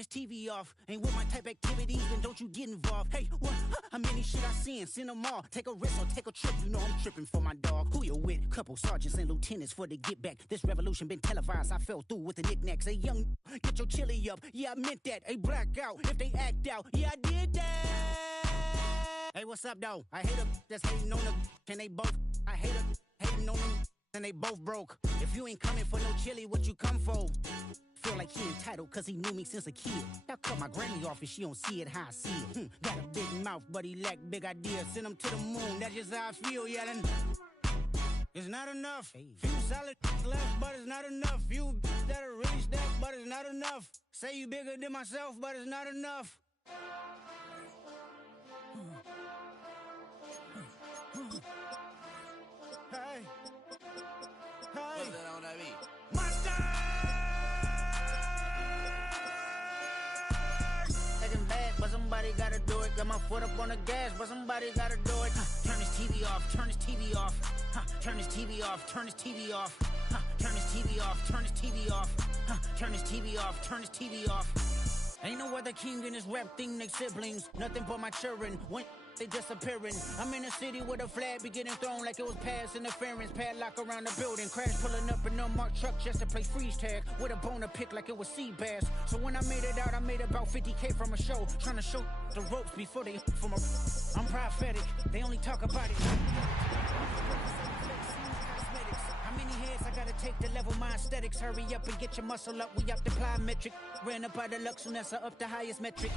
this TV off. Ain't with my type activities, then don't you get involved. Hey, what? How many shit I seen? Send them all. Take a risk or take a trip. You know I'm tripping for my dog. Who you with? Couple sergeants and lieutenants for the get back. This revolution been televised. I fell through with the knickknacks. Hey, young, get your chili up. Yeah, I meant that. Hey, black out if they act out. Yeah, I did that. Hey, what's up, though? I hate them that's hating on them. Can they both? I hate them hating on them. And they both broke. If you ain't coming for no chili, what you come for? Feel like he entitled cause he knew me since a kid. I cut my granny off and she don't see it how I see it. Got a big mouth but he lack big ideas. Send him to the moon, that's just how I feel, yelling. It's not enough. Few solid left, but it's not enough. Few that'll reach that, but it's not enough. Say you bigger than myself, but it's not enough. Hey. Hey. Monster! Taking back, but somebody gotta do it. Got my foot up on the gas, but somebody gotta do it. Turn this TV off, turn this TV off. Turn this TV off, turn this TV off. Turn this TV off, turn this TV off. Turn this TV off, turn this TV off. Ain't no other king in this rap thing, they siblings. Nothing but my children. When they disappearing. I'm in a city with a flag be getting thrown like it was pass interference. Padlock around the building. Crash pulling up an unmarked truck just to play freeze tag. With a bone to pick like it was sea bass. So when I made it out, I made about 50K from a show. Trying to show the ropes before they from a... I'm prophetic. They only talk about it. How many heads I gotta take to level my aesthetics? Hurry up and get your muscle up. We up the plyometric. Ran up out of Lux and that's up the highest metric.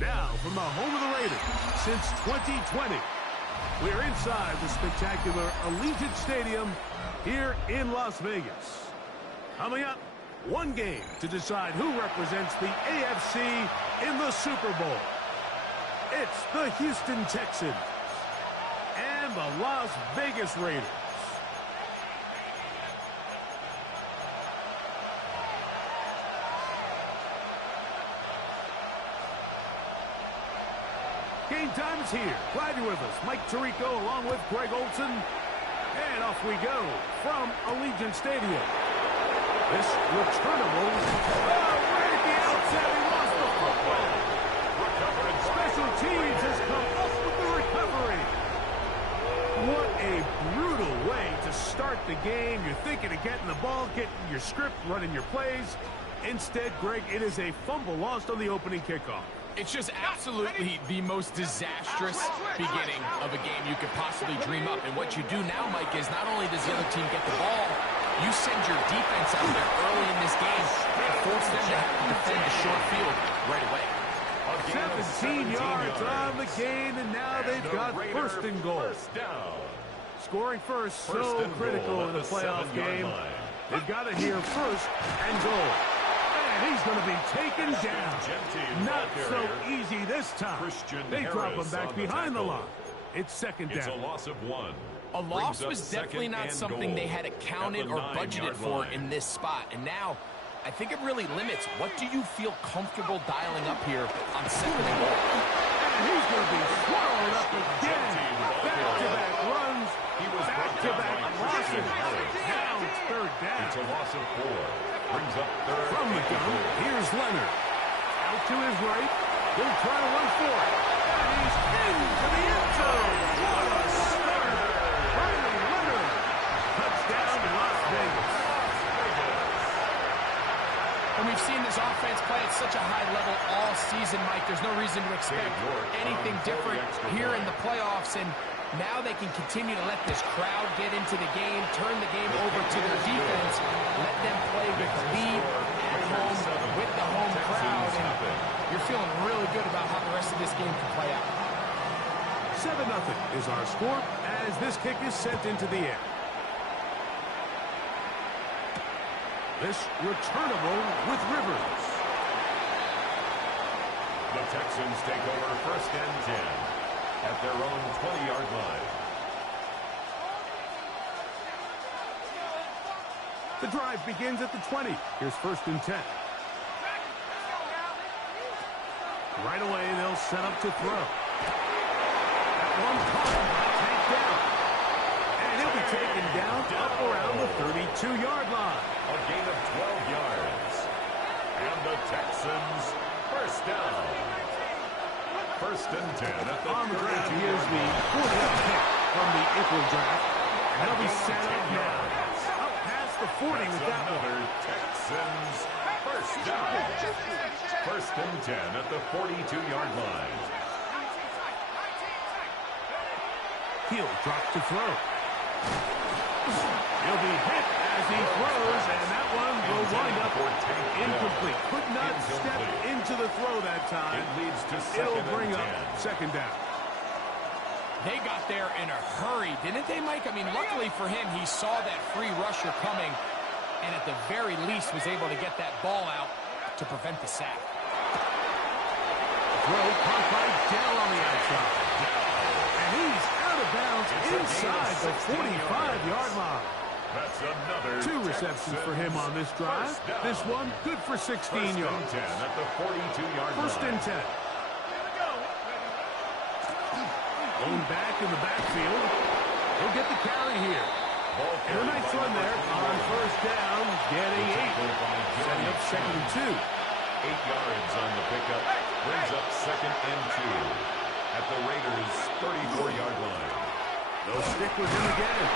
Now, from the home of the Raiders, since 2020, we're inside the spectacular Allegiant Stadium here in Las Vegas. Coming up, one game to decide who represents the AFC in the Super Bowl. It's the Houston Texans and the Las Vegas Raiders. Game time is here. Glad you're with us. Mike Tirico along with Greg Olson. And off we go from Allegiant Stadium. This returnable. Oh, right at the outset, he lost the football. Special teams has come up with the recovery. What a brutal way to start the game. You're thinking of getting the ball, getting your script, running your plays. Instead, Greg, it is a fumble lost on the opening kickoff. It's just absolutely the most disastrous beginning of a game you could possibly dream up. And what you do now, Mike, is not only does the other team get the ball, you send your defense out there early in this game and force them to have to defend the short field right away. 17 yards on the gain, and now they've got first and goal. Scoring first, so critical in a playoff game. They've got it here first and goal. He's going to be taken down. Not so easy this time. They drop him back behind the line. It's second down. It's a loss of 1. A loss was definitely not something they had accounted or budgeted for in this spot. And now, I think it really limits what do you feel comfortable dialing up here on second and goal. And he's going to be swallowed up again. Back-to-back runs. Back-to-back losses. Now it's third down. It's a loss of 4. Brings up third. From the gun, here's Leonard. Out to his right. He'll try to run for it. And he's into the end zone. What a start. Riley Leonard. Touchdown to Las Vegas. And we've seen this offense play at such a high level all season, Mike. There's no reason to expect anything different here in the playoffs. And now they can continue to let this crowd get into the game, turn the game over to their defense, let them play with the lead at home with the home crowd. And you're feeling really good about how the rest of this game can play out. 7-0 is our score as this kick is sent into the air. This returnable with Rivers. The Texans take over first and 10 at their own 20-yard line. The drive begins at the 20. Here's first and 10. Right away, they'll set up to throw. That one caught, taken down. And he'll be taken down up around the 32-yard line. A gain of 12 yards. And the Texans first down. First and 10 at the on the ground. Here's the 40th pick from the April draft. And he'll be set up now. Up past the 40 with that one. Texans first down. First and 10 at the 42-yard line. He'll drop to throw. He'll be hit as he throws, and that one will wind up incomplete. Could not step into the throw that time. It leads to It'll bring up second down. They got there in a hurry, didn't they, Mike? I mean, luckily for him, he saw that free rusher coming, and at the very least was able to get that ball out to prevent the sack. Throw caught by Dell on the outside. And he's out of bounds inside the 45-yard line. That's another 2 receptions for him on this drive. This one good for 16 yards. First and 10 at the 42-yard line. First and 10. Going back in the backfield. He'll get the carry here. And a nice run there on first down, getting 8. Setting up second and 2. 8 yards on the pickup. Brings up second and 2 at the Raiders' 34-yard line. They'll stick with him again.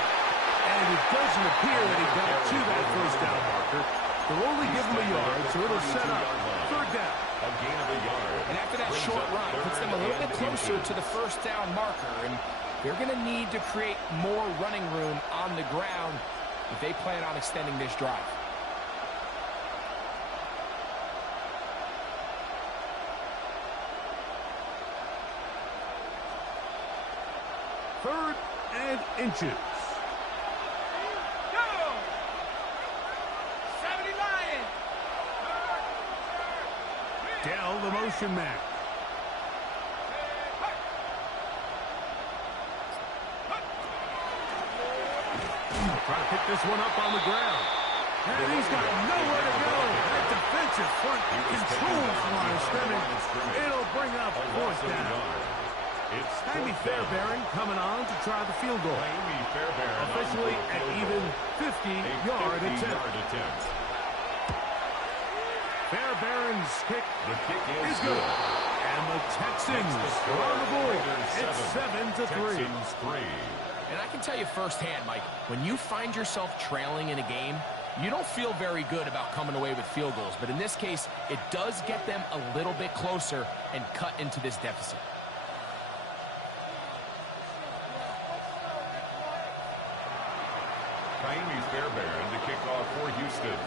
And it doesn't appear that he got to that first down marker. They'll only give him a yard, so it'll set up third down. A gain of a yard. And after that short run, puts them a little bit closer to the first down marker. And they're going to need to create more running room on the ground if they plan on extending this drive. Third and inches. Dell, the motion man. Trying to pick this one up on the ground. And he's got nowhere to go. That defensive front controls the line of scrimmage. It'll bring up fourth down. Jaime Fairbairn coming on to try the field goal. Officially an even 50-yard attempt. Fairbairn's kick is good. And the Texans are on the board. It's 7-3. And I can tell you firsthand, Mike, when you find yourself trailing in a game, you don't feel very good about coming away with field goals. But in this case, it does get them a little bit closer and cut into this deficit. Jaime Fairbairn to kick off for Houston.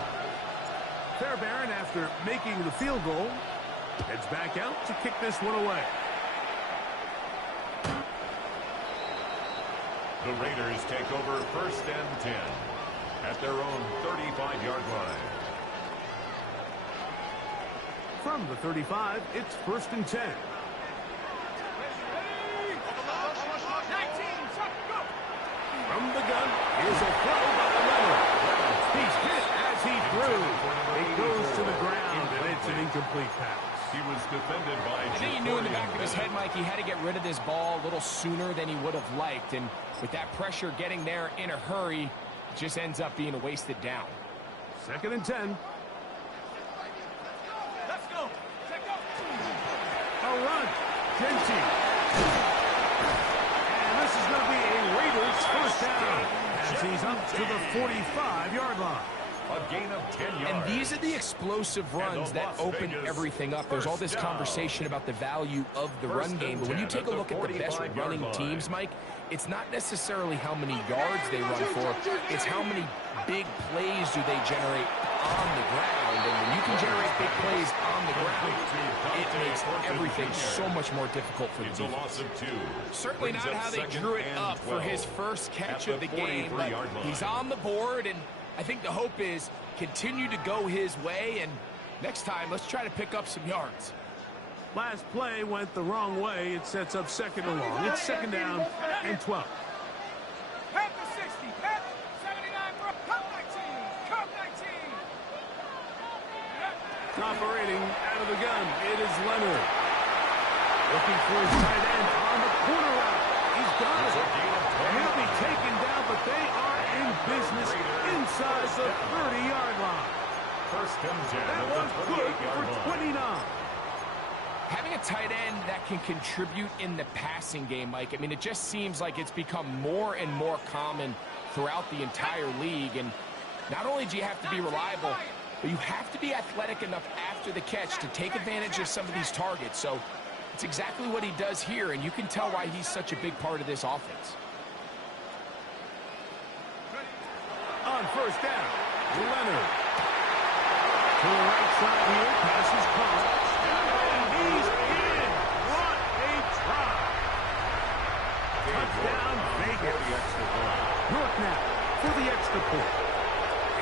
Fairbairn, after making the field goal, heads back out to kick this one away. The Raiders take over first and 10 at their own 35-yard line. From the 35, it's first and 10. From the gun, here's a throw by Leonard. He's hit as he threw. It goes to the ground, and it's an incomplete pass. He was defended by I think he knew in the back of his head, Mike, he had to get rid of this ball a little sooner than he would have liked. And with that pressure getting there in a hurry, it just ends up being a wasted down. Second and 10. Let's go. Let's go. A run. Genty. And this is going to be a Raiders first down as he's up to the 45-yard line. A gain of 10 yards. And these are the explosive runs that open everything up. There's all this conversation about the value of the run game, but when you take a look at the best running teams, Mike, it's not necessarily how many yards they run for, it's how many big plays do they generate on the ground. And when you can generate big plays on the ground, it makes everything so much more difficult for the defense. It's a loss of 2. Certainly not how they drew it up for his first catch of the game, but he's on the board, and I think the hope is continue to go his way, and next time, let's try to pick up some yards. Last play went the wrong way. It sets up second and long. It's second down and 12. Head to 60. Head 79. Come 19. Come 19. Operating out of the gun. It is Leonard. Looking for his tight end on the corner route. He's got it. And he'll be taken down, but they are in business inside the 30-yard line. First and 10. That was good for 29. Having a tight end that can contribute in the passing game, Mike, I mean, it just seems like it's become more and more common throughout the entire league. And not only do you have to be reliable, but you have to be athletic enough after the catch to take advantage of some of these targets. So it's exactly what he does here, and you can tell why he's such a big part of this offense. On first down, Leonard. To the right side here, passes caught. And he's in. What a try. Touchdown, Vegas. York now for the extra point.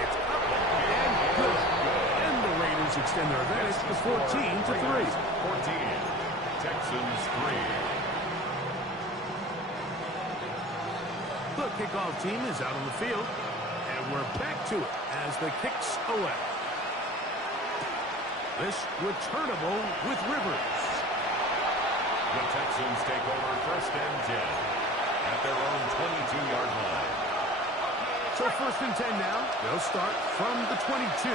It's up and good. And the Raiders extend their advantage to 14-3. 14. Texans 3. The kickoff team is out on the field. And we're back to it as the kicks away. This returnable with Rivers. The Texans take over first and 10 at their own 22-yard line. So first and 10 now. They'll start from the 22.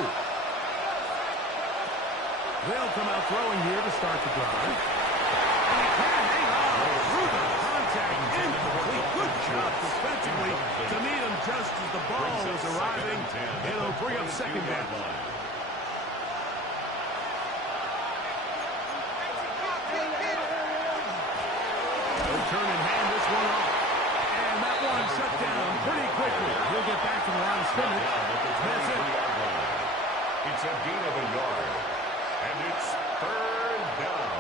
They'll come out throwing here to start the drive. And he can hang on through the contact. Incomplete. Good job defensively to meet him just as the ball was arriving. It'll bring up second down. They'll turn and hand this one off. And that one shut down pretty quickly. He'll get back to the line of scrimmage. That's it. It's a gain of a yard. And it's third down.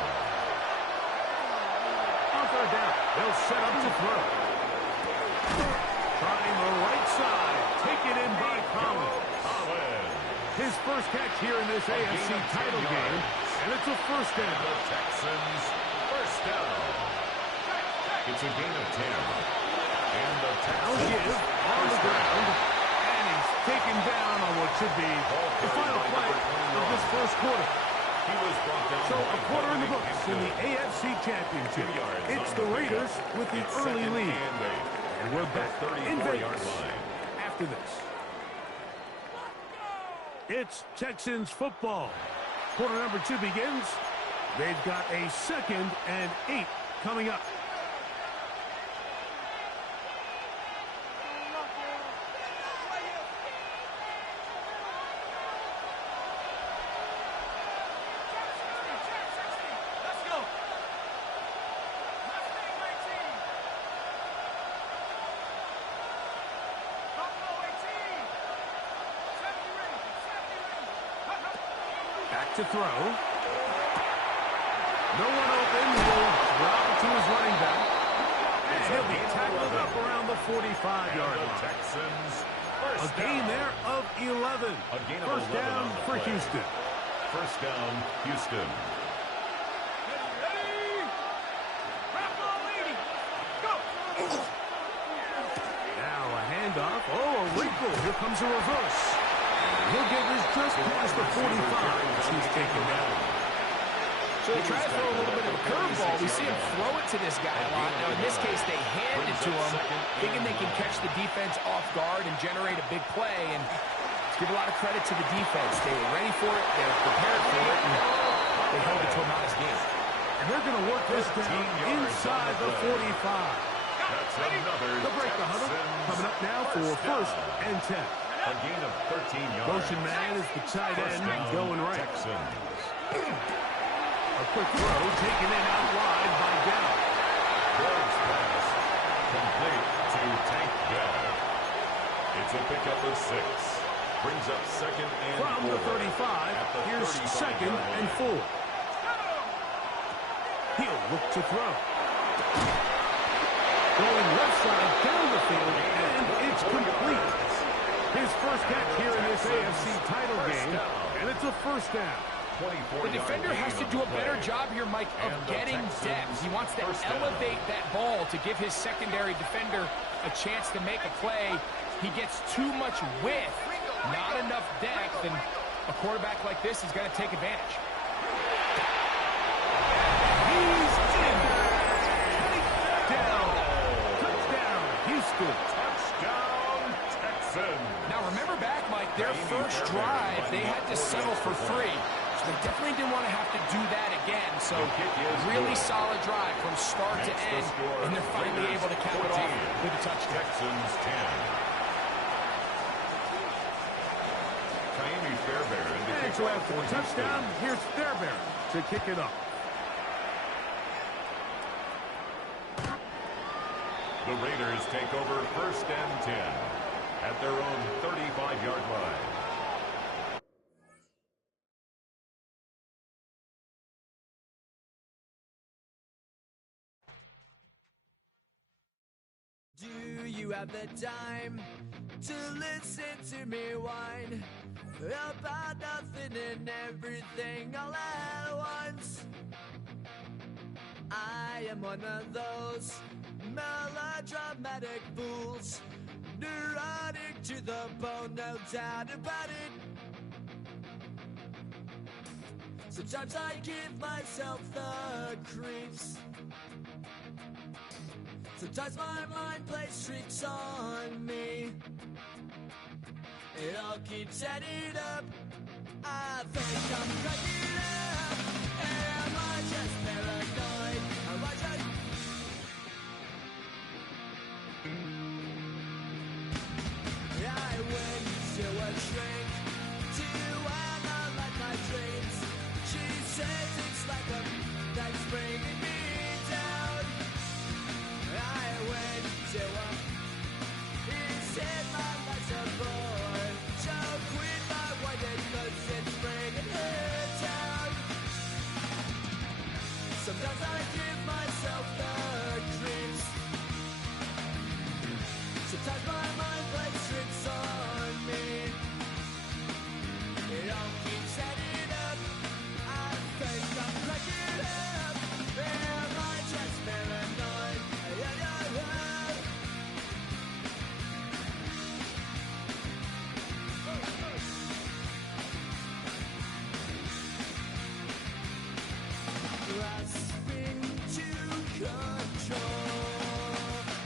On third down, they'll set up to throw. Trying the right side. Taken in by Collins. His first catch here in this AFC title game. And it's a first down. The Texans first down. It's a gain of 10. And the Texans give on the ground. And he's taken down on what should be the final play of this first quarter. He was brought down. So a quarter in the books in the AFC Championship. It's the Raiders with the early lead. And we're back in Vegas after this. It's Texans football. Quarter number 2 begins. They've got a 2nd and 8 coming up. To throw. No one open. He'll drop it to his running back. And he'll be tackled up around the 45-yard line. Texans A gain there of 11. First down for Houston. First down, Houston. Now a handoff. Oh, a wrinkle. Here comes a reverse. He'll get this just past the 45. He's taken down. So he tries to throw a little bit of a curveball. We see him throw it to this guy a lot. Now, in this case, they hand it to him, thinking they can catch the defense off guard and generate a big play. And let's give a lot of credit to the defense. They were ready for it. They were prepared for it. And they held it to a modest game. And they're going to work this down inside the 45. That's another. They'll break the huddle. Coming up now for first and 10. A gain of 13 yards. Motion man is the tight end going right. Texans. A quick throw taken in out wide by Dell. Bird's pass complete to Tank Dell. It's a pickup of 6. Brings up 2nd and 4. From the 35, here's 2nd and 4. He'll look to throw. Going left side down the field, and it's complete. His first catch here in this AFC title game, and it's a first down. The defender has to do a better job here, Mike, of getting depth. He wants to elevate that ball to give his secondary defender a chance to make a play. He gets too much width, not enough depth, and a quarterback like this is going to take advantage. He's in. score. Touchdown, Texans. Now remember back, Mike, their first drive, they had to settle for 3. So they definitely didn't want to have to do that again. So really solid drive from start to end, and they're finally able to cap it off with a touchdown. Texans 10. And so after a touchdown, here's Fairbairn to kick it up. The Raiders take over 1st and 10 at their own 35-yard line. Do you have the time to listen to me whine about nothing and everything all at once? I am one of those melodramatic fools, neurotic to the bone, no doubt about it. Sometimes I give myself the creeps. Sometimes my mind plays tricks on me. It all keeps adding up. I think I'm cracking up. Am I just paranoid? Am I just... I went to a shrink to analyze my dreams. She says it's like a that's bringing me down. I went to a... He said my life's a bore. So quit my white cause it's bringing her down. Sometimes I give myself the creeps. Sometimes my mind plays tricks on me. It all keeps adding up. I think I'm cracking up. Am I just paranoid? Grasping to control,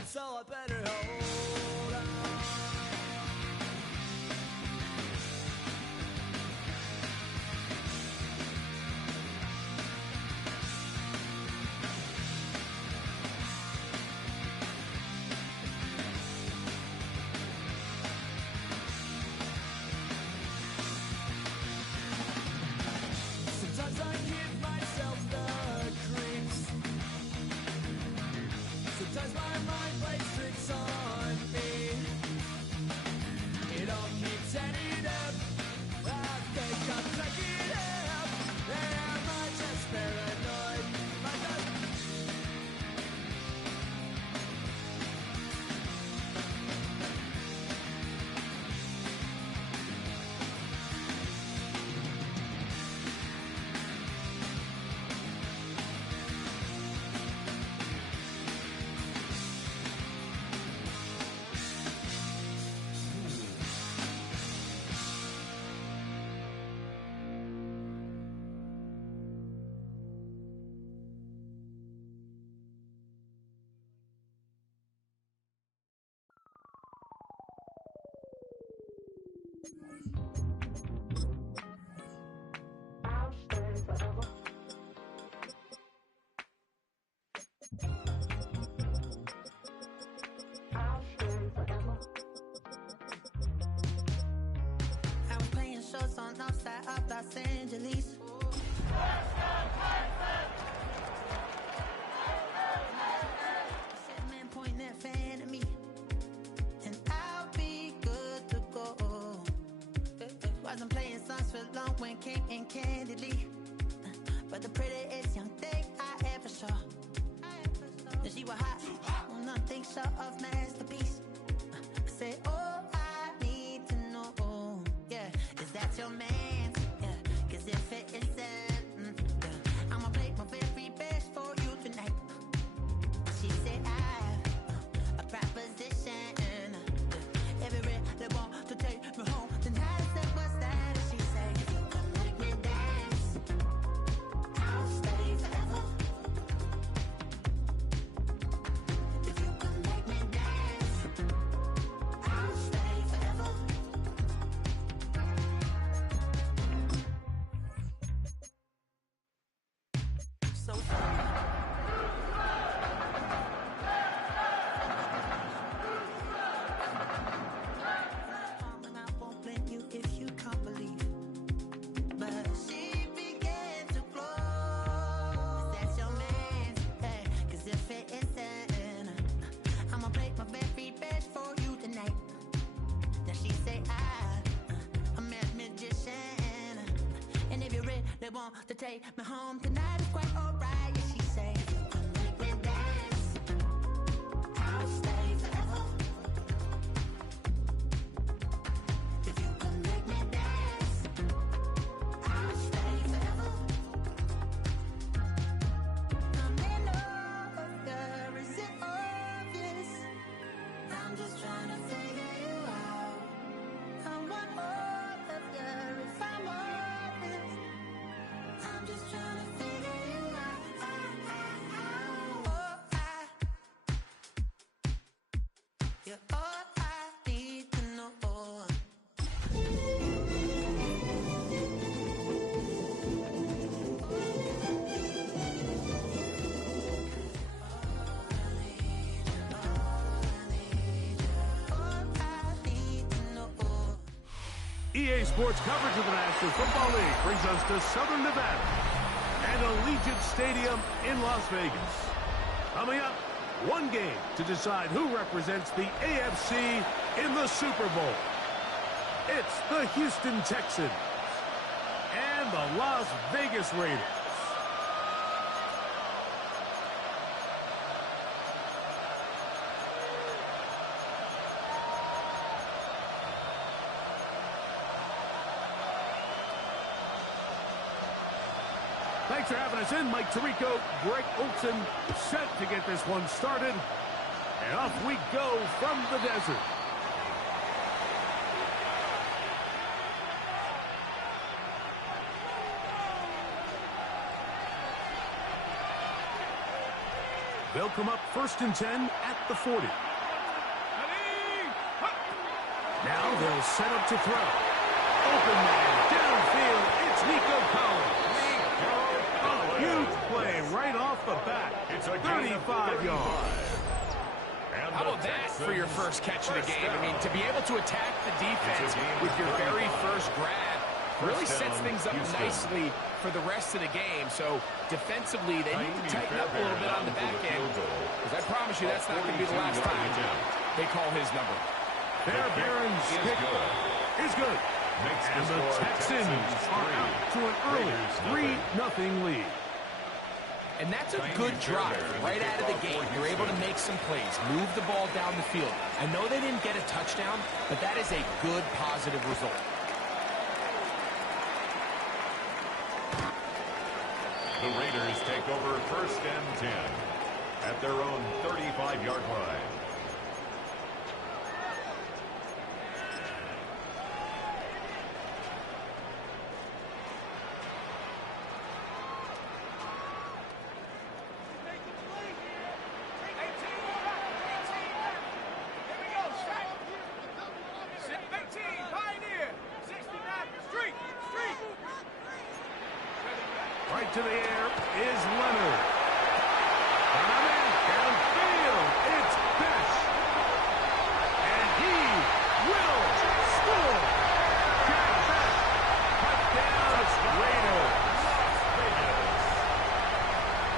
so I better hold on. Sometimes I give myself the creeps. Sometimes my mind plays tricks on me. It all keeps adding up. I think I'm cracking up. Am I just paranoid? I got... I was playing shows on outside of Los Angeles. Said man pointing that fan at me, and I'll be good to go. Wasn't playing songs for long when came in candidly, but the prettiest young thing I ever saw. She was hot, nothing short of masterpiece. I said, oh, I need to know, yeah, is that your man? Yeah, 'cause if it isn't, yeah, I'ma play my very best for you tonight. She said, I have a proposition. If you really want to take me home, then I said, what's that? She said, if you come make me dance, I'll stay forever. If you come make me dance, want to take me home tonight. It's quite alright, yeah, she say. Make me dance. I'll stay forever. If you can make me dance, I'll stay forever. I'm in over, is it obvious? I'm just trying to figure you out. I want all of you if I'm honest. I'm just trying to figure you out. You're all I need to know. EA Sports coverage of the National Football League brings us to Southern Nevada and Allegiant Stadium in Las Vegas. Coming up, one game to decide who represents the AFC in the Super Bowl. It's the Houston Texans and the Las Vegas Raiders. Thanks for having us in. Mike Tirico, Greg Olson, set to get this one started. And off we go from the desert. They'll come up 1st and 10 at the 40. Now they'll set up to throw. Open man, downfield, it's Nico Collins. Huge play right off the bat. It's a 35 yards. How about that for your first catch of the game? I mean, to be able to attack the defense with your very first grab really sets things up nicely for the rest of the game. So defensively, they need to tighten up a little bit on the back end, because I promise you that's not going to be the last time they call his number. Their Barron's kick is good. And the Texans are out to an early 3-0 lead. And that's a good drive right out of the gate. You're able to make some plays, move the ball down the field. I know they didn't get a touchdown, but that is a good, positive result. The Raiders take over 1st and 10 at their own 35-yard line. Right to the air is Leonard. Downfield, it's Best. And he will score. Jack Best. Touchdown, Raiders.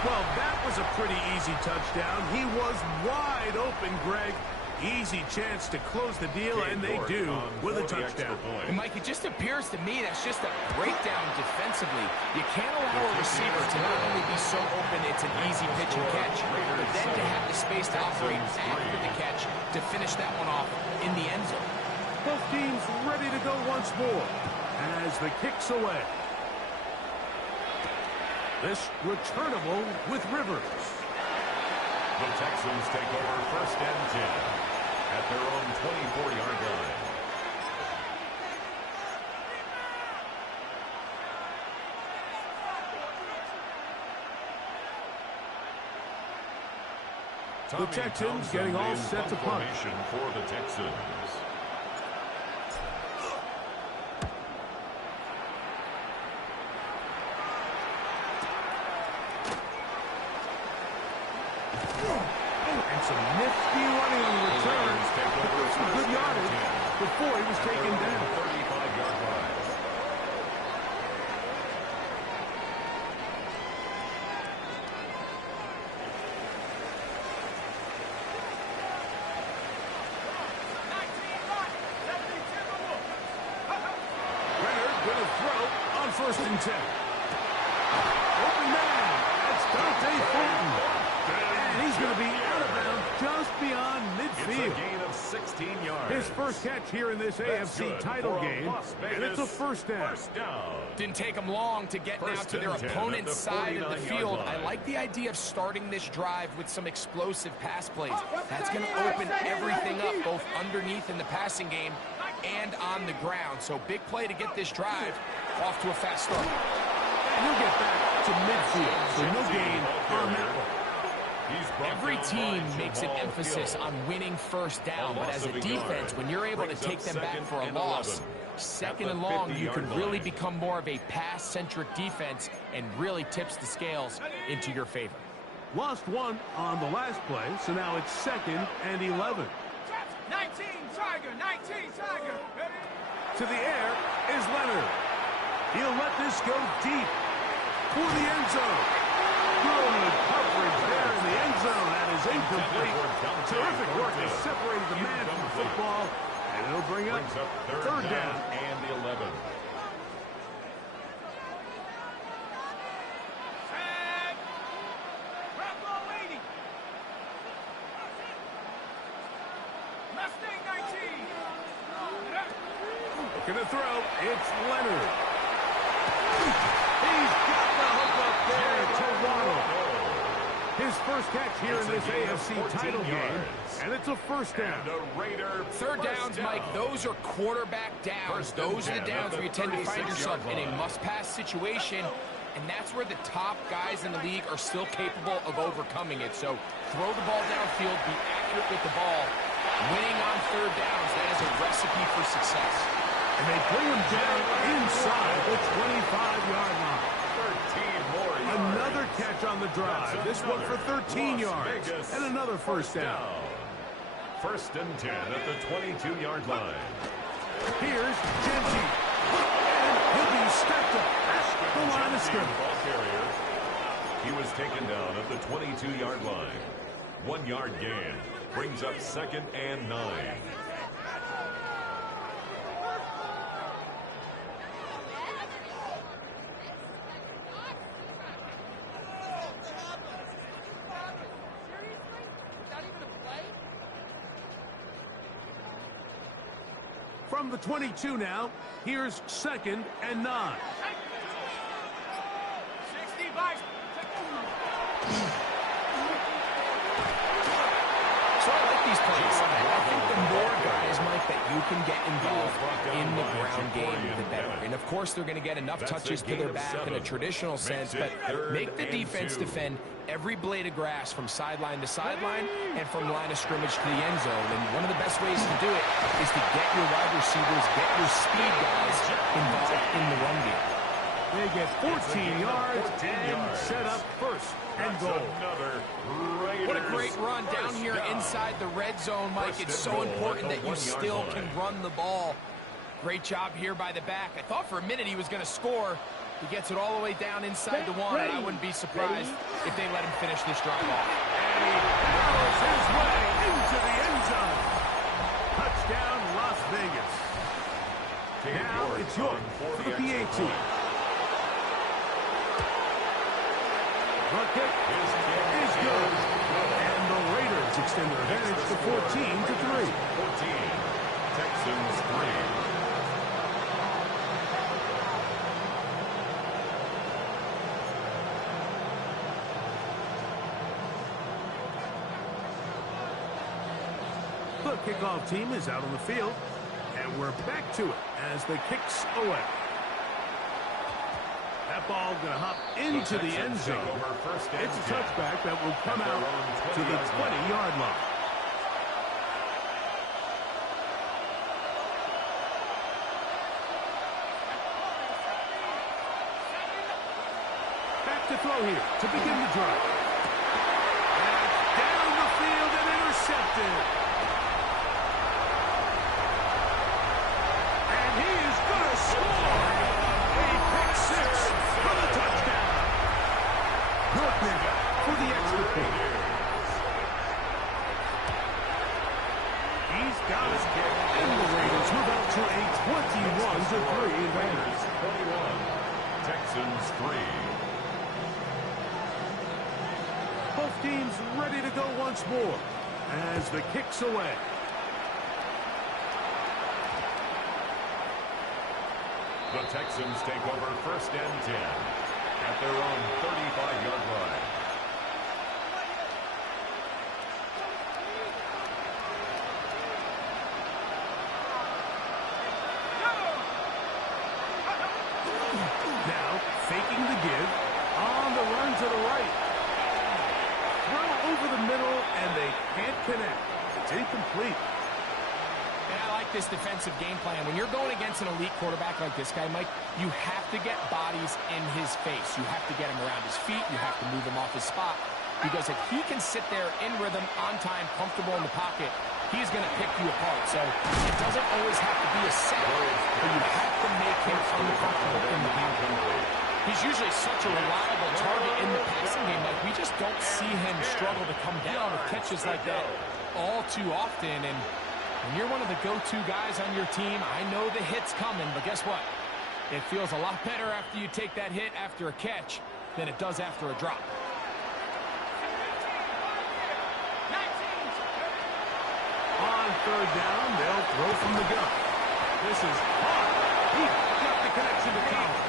Well, that was a pretty easy touchdown. He was wide open, Greg. Easy chance to close the deal, and they do with a touchdown. And Mike, it just appears to me that's just a breakdown defensively. You can't allow a receiver to not only be so open it's an easy pitch and catch, but then to have the space to operate after the catch to finish that one off in the end zone. Both teams ready to go once more as the kick's away. This returnable with Rivers. The Texans take over 1st and 10 at their own 24-yard line. The Texans getting all set to punt. For the Texans. And some nifty running on the return. Took some good yardage before he was taken down. 35-yard line. Leonard going to throw on 1st and 10. first catch here in this AFC title game, and it's a first down. Didn't take them long to get now to their opponent's side of the field. I like the idea of starting this drive with some explosive pass plays. That's going to open everything up, both underneath in the passing game and on the ground. So big play to get this drive off to a fast start. And he'll get back to midfield, so no gain on that one. Every team makes an emphasis on winning first down, but as a defense, when you're able to take them back for a loss, second and long, you can really become more of a pass-centric defense and really tips the scales into your favor. Lost one on the last play, so now it's 2nd and 11. 19, Tiger, 19, Tiger. To the air is Leonard. He'll let this go deep for the end zone. Good coverage there in the end zone. That is incomplete. Terrific work to separate the man from the football. And it'll bring up third down and 11. Set. Red ball waiting. Mustang 19. Looking to throw. It's Leonard. He's got the hook up there to Waddle. His first catch here in this AFC title game, and it's a first down. Third downs, Mike, those are quarterback downs. Those are the downs where you tend to find yourself in a must-pass situation, and that's where the top guys in the league are still capable of overcoming it. So throw the ball downfield, be accurate with the ball. Winning on third downs, that is a recipe for success. And they bring him down inside the 25-yard line. 13 more yards. Another catch on the drive. This one for 13 yards. And another first down. 1st and 10 at the 22-yard line. Here's Genty. And he'll be stepped up at the line of scrimmage. Ball carrier. He was taken down at the 22-yard line. 1-yard gain. Brings up 2nd and 9. From the 22 now, here's 2nd and 9. 60 by. So I like these plays. I think the more guys, Mike, that you can get involved in the ground game, the better. And of course, they're going to get enough touches to their back in a traditional sense, but make the defense defend every blade of grass from sideline to sideline and from line of scrimmage to the end zone. And one of the best ways to do it is to get your wide receivers, get your speed guys involved in the run game. They get 14 yards and set up 1st and goal. What a great run down here inside the red zone, Mike. It's so important that you still can run the ball. Great job here by the back. I thought for a minute he was going to score. He gets it all the way down inside the one, and I wouldn't be surprised if they let him finish this drive off. And he barrels his way into the end zone. Touchdown, Las Vegas. Now it's York for the PAT. The kick is good. And the Raiders extend their advantage to 14-3. 14. Texans 3. The kickoff team is out on the field, and we're back to it as the kick's away. That ball going to hop into the end zone. It's a touchback that will come out to the 20-yard line. Back to throw here to begin the drive. And down the field and intercepted. And he is going to score. A pick six for the touchdown. York now for the extra point. He's got his kick. And the Raiders move out to a 21-3 advantage. 21. Texans 3. Both teams ready to go once more as the kick's away. The Texans take over 1st and 10 at their own 35-yard line. Now, faking the give, on the run to the right. Throw over the middle, and they can't connect. It's incomplete. And I like this defensive game plan. When you're going against an elite quarterback like this guy, Mike, you have to get bodies in his face. You have to get him around his feet. You have to move him off his spot. Because if he can sit there in rhythm, on time, comfortable in the pocket, he's going to pick you apart. So it doesn't always have to be a set, but you have to make him uncomfortable in the pocket. He's usually such a reliable target in the passing game. Like, we just don't see him struggle to come down with catches like that all too often. And when you're one of the go-to guys on your team, I know the hit's coming, but guess what? It feels a lot better after you take that hit after a catch than it does after a drop. On 3rd down, they'll throw from the gun. This is hard. He got the connection to Collins.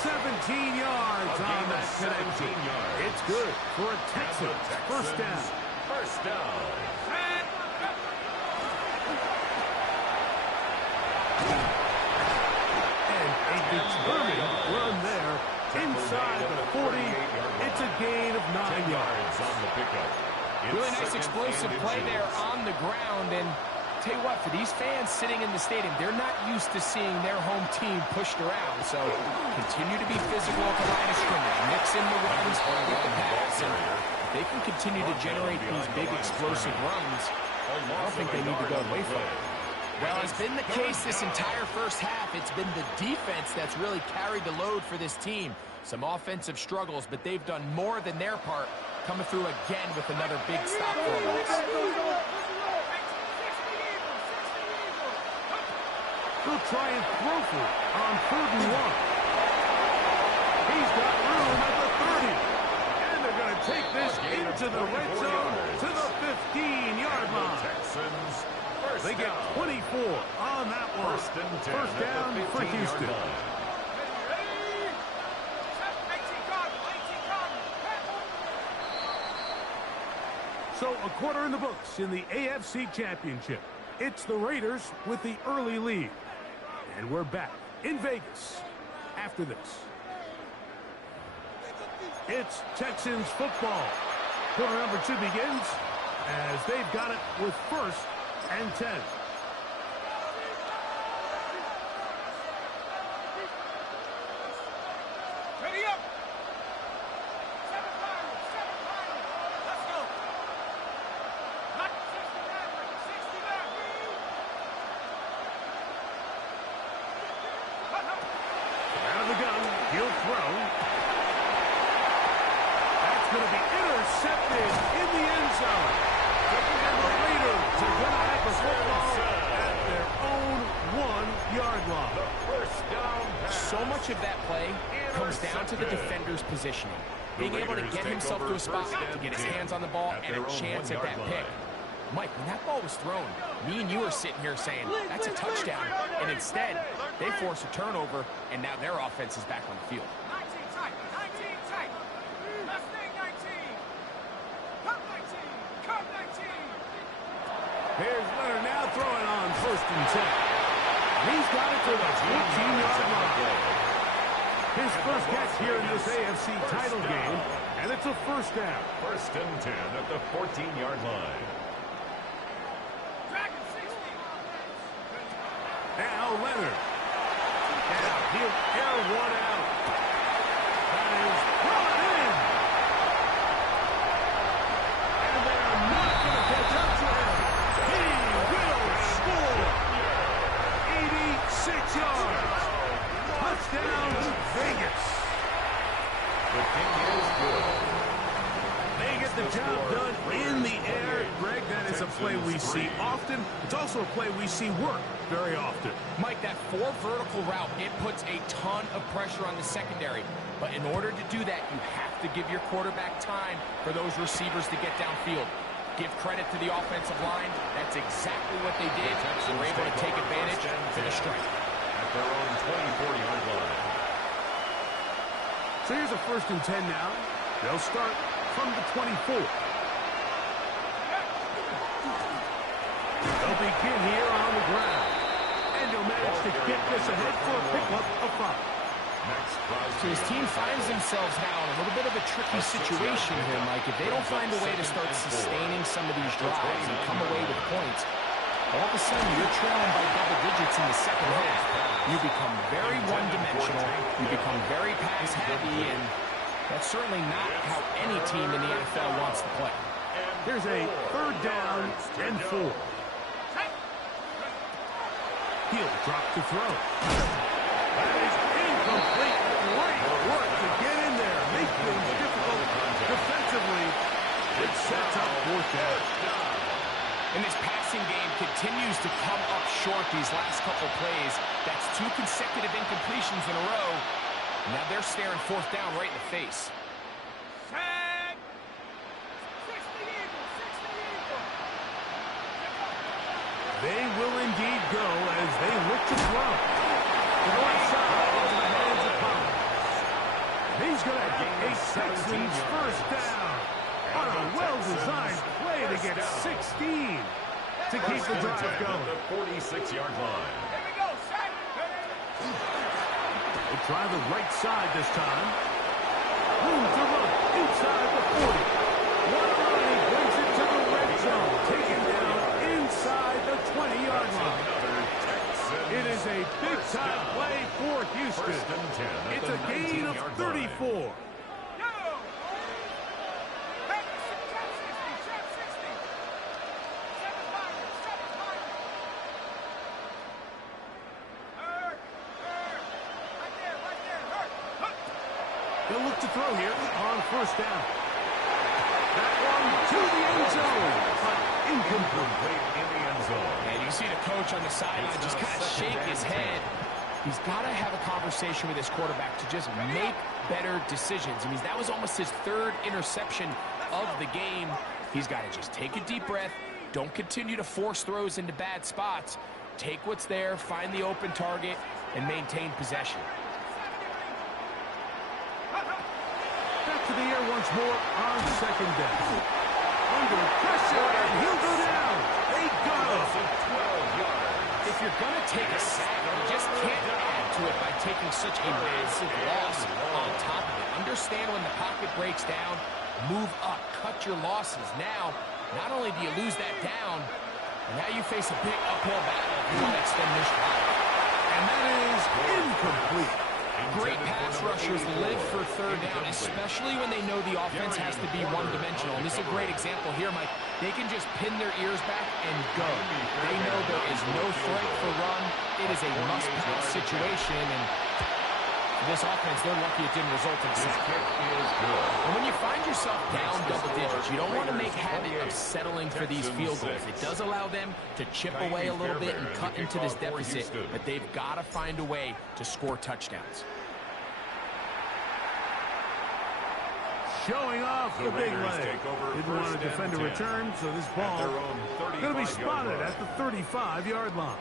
17 yards on that connection. It's good for a Texans 1st down. 1st down. And a determined run there inside the 40. It's a gain of 9 yards on the pickup. Really nice explosive play there on the ground. And tell you what, for these fans sitting in the stadium, they're not used to seeing their home team pushed around. So continue to be physical at the line of scrimmage. Mix in the runs with the pass. And if they can continue to generate these big explosive runs, I don't think they need to go away from it. Well, it's been the case this entire first half. It's been the defense that's really carried the load for this team. Some offensive struggles, but they've done more than their part, coming through again with another big stop for a loss. He'll try and throw for it on 3rd and 1. He's got room at the 30. And they're going to take this into the red zone to the 15-yard line. Texans They get 24 on that one. 1st down for Houston. So a quarter in the books in the AFC Championship. It's the Raiders with the early lead. And we're back in Vegas after this. It's Texans football. Quarter number 2 begins as they've got it with 1st and 10. Ready up. 7 finals. Let's go. Not 69. Out of the gun, he'll throw. That's going to be intercepted in the end zone. And the Raiders are going to have the football at their own 1-yard line. The 1st down pass. So much of that play comes down to the defender's positioning. Being able to get himself to a spot to get his hands on the ball and a chance at that pick. Mike, when that ball was thrown, me and you are sitting here saying, that's a touchdown. And instead, they force a turnover, and now their offense is back on the field. 19 tight. 19 tight. Left thing 19. Come 19. Come 19. Here's Leonard now throwing on 1st and 10. He's got it to the 14-yard line. His first catch here in this AFC title game, and it's a 1st down. 1st and 10 at the 14-yard line. Dragon 60. Now Leonard. Now he'll air one out. That is brought in. And they're not going to catch up to him. He will score. 86 yards. Touchdown, Vegas. The kick is good. They get the job done in the air. Greg, that is a play we see often. It's also a play we see work very often. Mike, that 4 vertical route, it puts a ton of pressure on the secondary. But in order to do that, you have to give your quarterback time for those receivers to get downfield. Give credit to the offensive line. That's exactly what they did. They were able to take advantage to the strike. At their own 24-yard line. So here's a 1st and 10 now. They'll start from the 24. They'll begin here on the ground. And he'll manage to get this ahead for a pickup of 5. So his team finds themselves now in a little bit of a tricky situation here, Mike. If they don't find a way to start sustaining some of these drives and come away with points, all of a sudden you're trailing by double digits in the second half. You become very one-dimensional. You become very pass-heavy, and that's certainly not how any team in the NFL wants to play. Here's a 3rd down and 4. He'll drop to throw. That is incomplete. Great work to get in there. Make things difficult defensively. It sets up 4th down. And this passing game continues to come up short these last couple plays. That's 2 consecutive incompletions in a row. Now they're staring 4th down right in the face. Tag! 60 Eagles, 60 Eagles. They will indeed go as they look to throw. To the right side into the hands of Collins. He's going to get a Texans 1st down. On a well-designed play to get 16 to keep the drive going. The 46-yard line. Here we go, set. They try the right side this time. Room to run inside the 40. One run, he brings it to the red zone. Taken down inside the 20-yard line. It is a big-time play for Houston. It's a gain of 34. They'll look to throw here on 1st down. That one to the end zone, but incomplete in the end zone. And you see the coach on the sideline just kind of shake his head. He's got to have a conversation with his quarterback to just make better decisions. I mean, that was almost his 3rd interception of the game. He's got to just take a deep breath. Don't continue to force throws into bad spots. Take what's there, find the open target, and maintain possession. Back to the air once more on 2nd down. Under pressure, and he'll go down. They got him. 12 yards. If you're going to take a sack, you just can't add to it by taking such a massive loss on top of it. Understand when the pocket breaks down, move up, cut your losses. Now, not only do you lose that down, but now you face a big uphill battle if you want to extend this drive. And that is incomplete. Great pass rushers live for 3rd down, especially when they know the offense has to be one-dimensional. And this is a great example here, Mike. They can just pin their ears back and go. They know there is no threat for run. It is a must-pass situation, and for this offense, they're lucky it didn't result in a sack. And when you find yourself down double digits, you don't want to make habit of settling for these field goals. It does allow them to chip away a little bit and cut into this deficit, but they've got to find a way to score touchdowns. Showing off the big leg. Didn't want to defend a return, so this ball going to be spotted at the 35-yard line.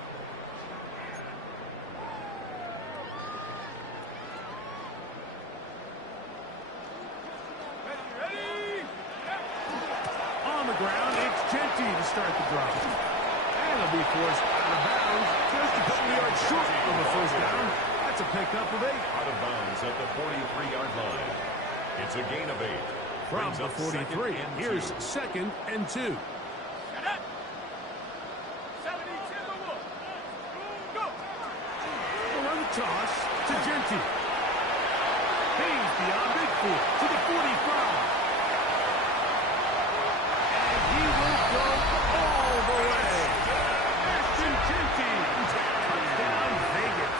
On the ground, it's Genty to start the drive. And he'll be forced out of bounds just a couple yards short of a 1st down. That's a pickup of 8. Out of bounds at the 43-yard line. It's a gain of 8. From the 43, here's 2nd and 2. Shut up. 70 to the wood. Go. We'll run the toss to Genty. He's beyond midfield to the 45. And he will go all the way. Ashton Genty. Touchdown, Vegas.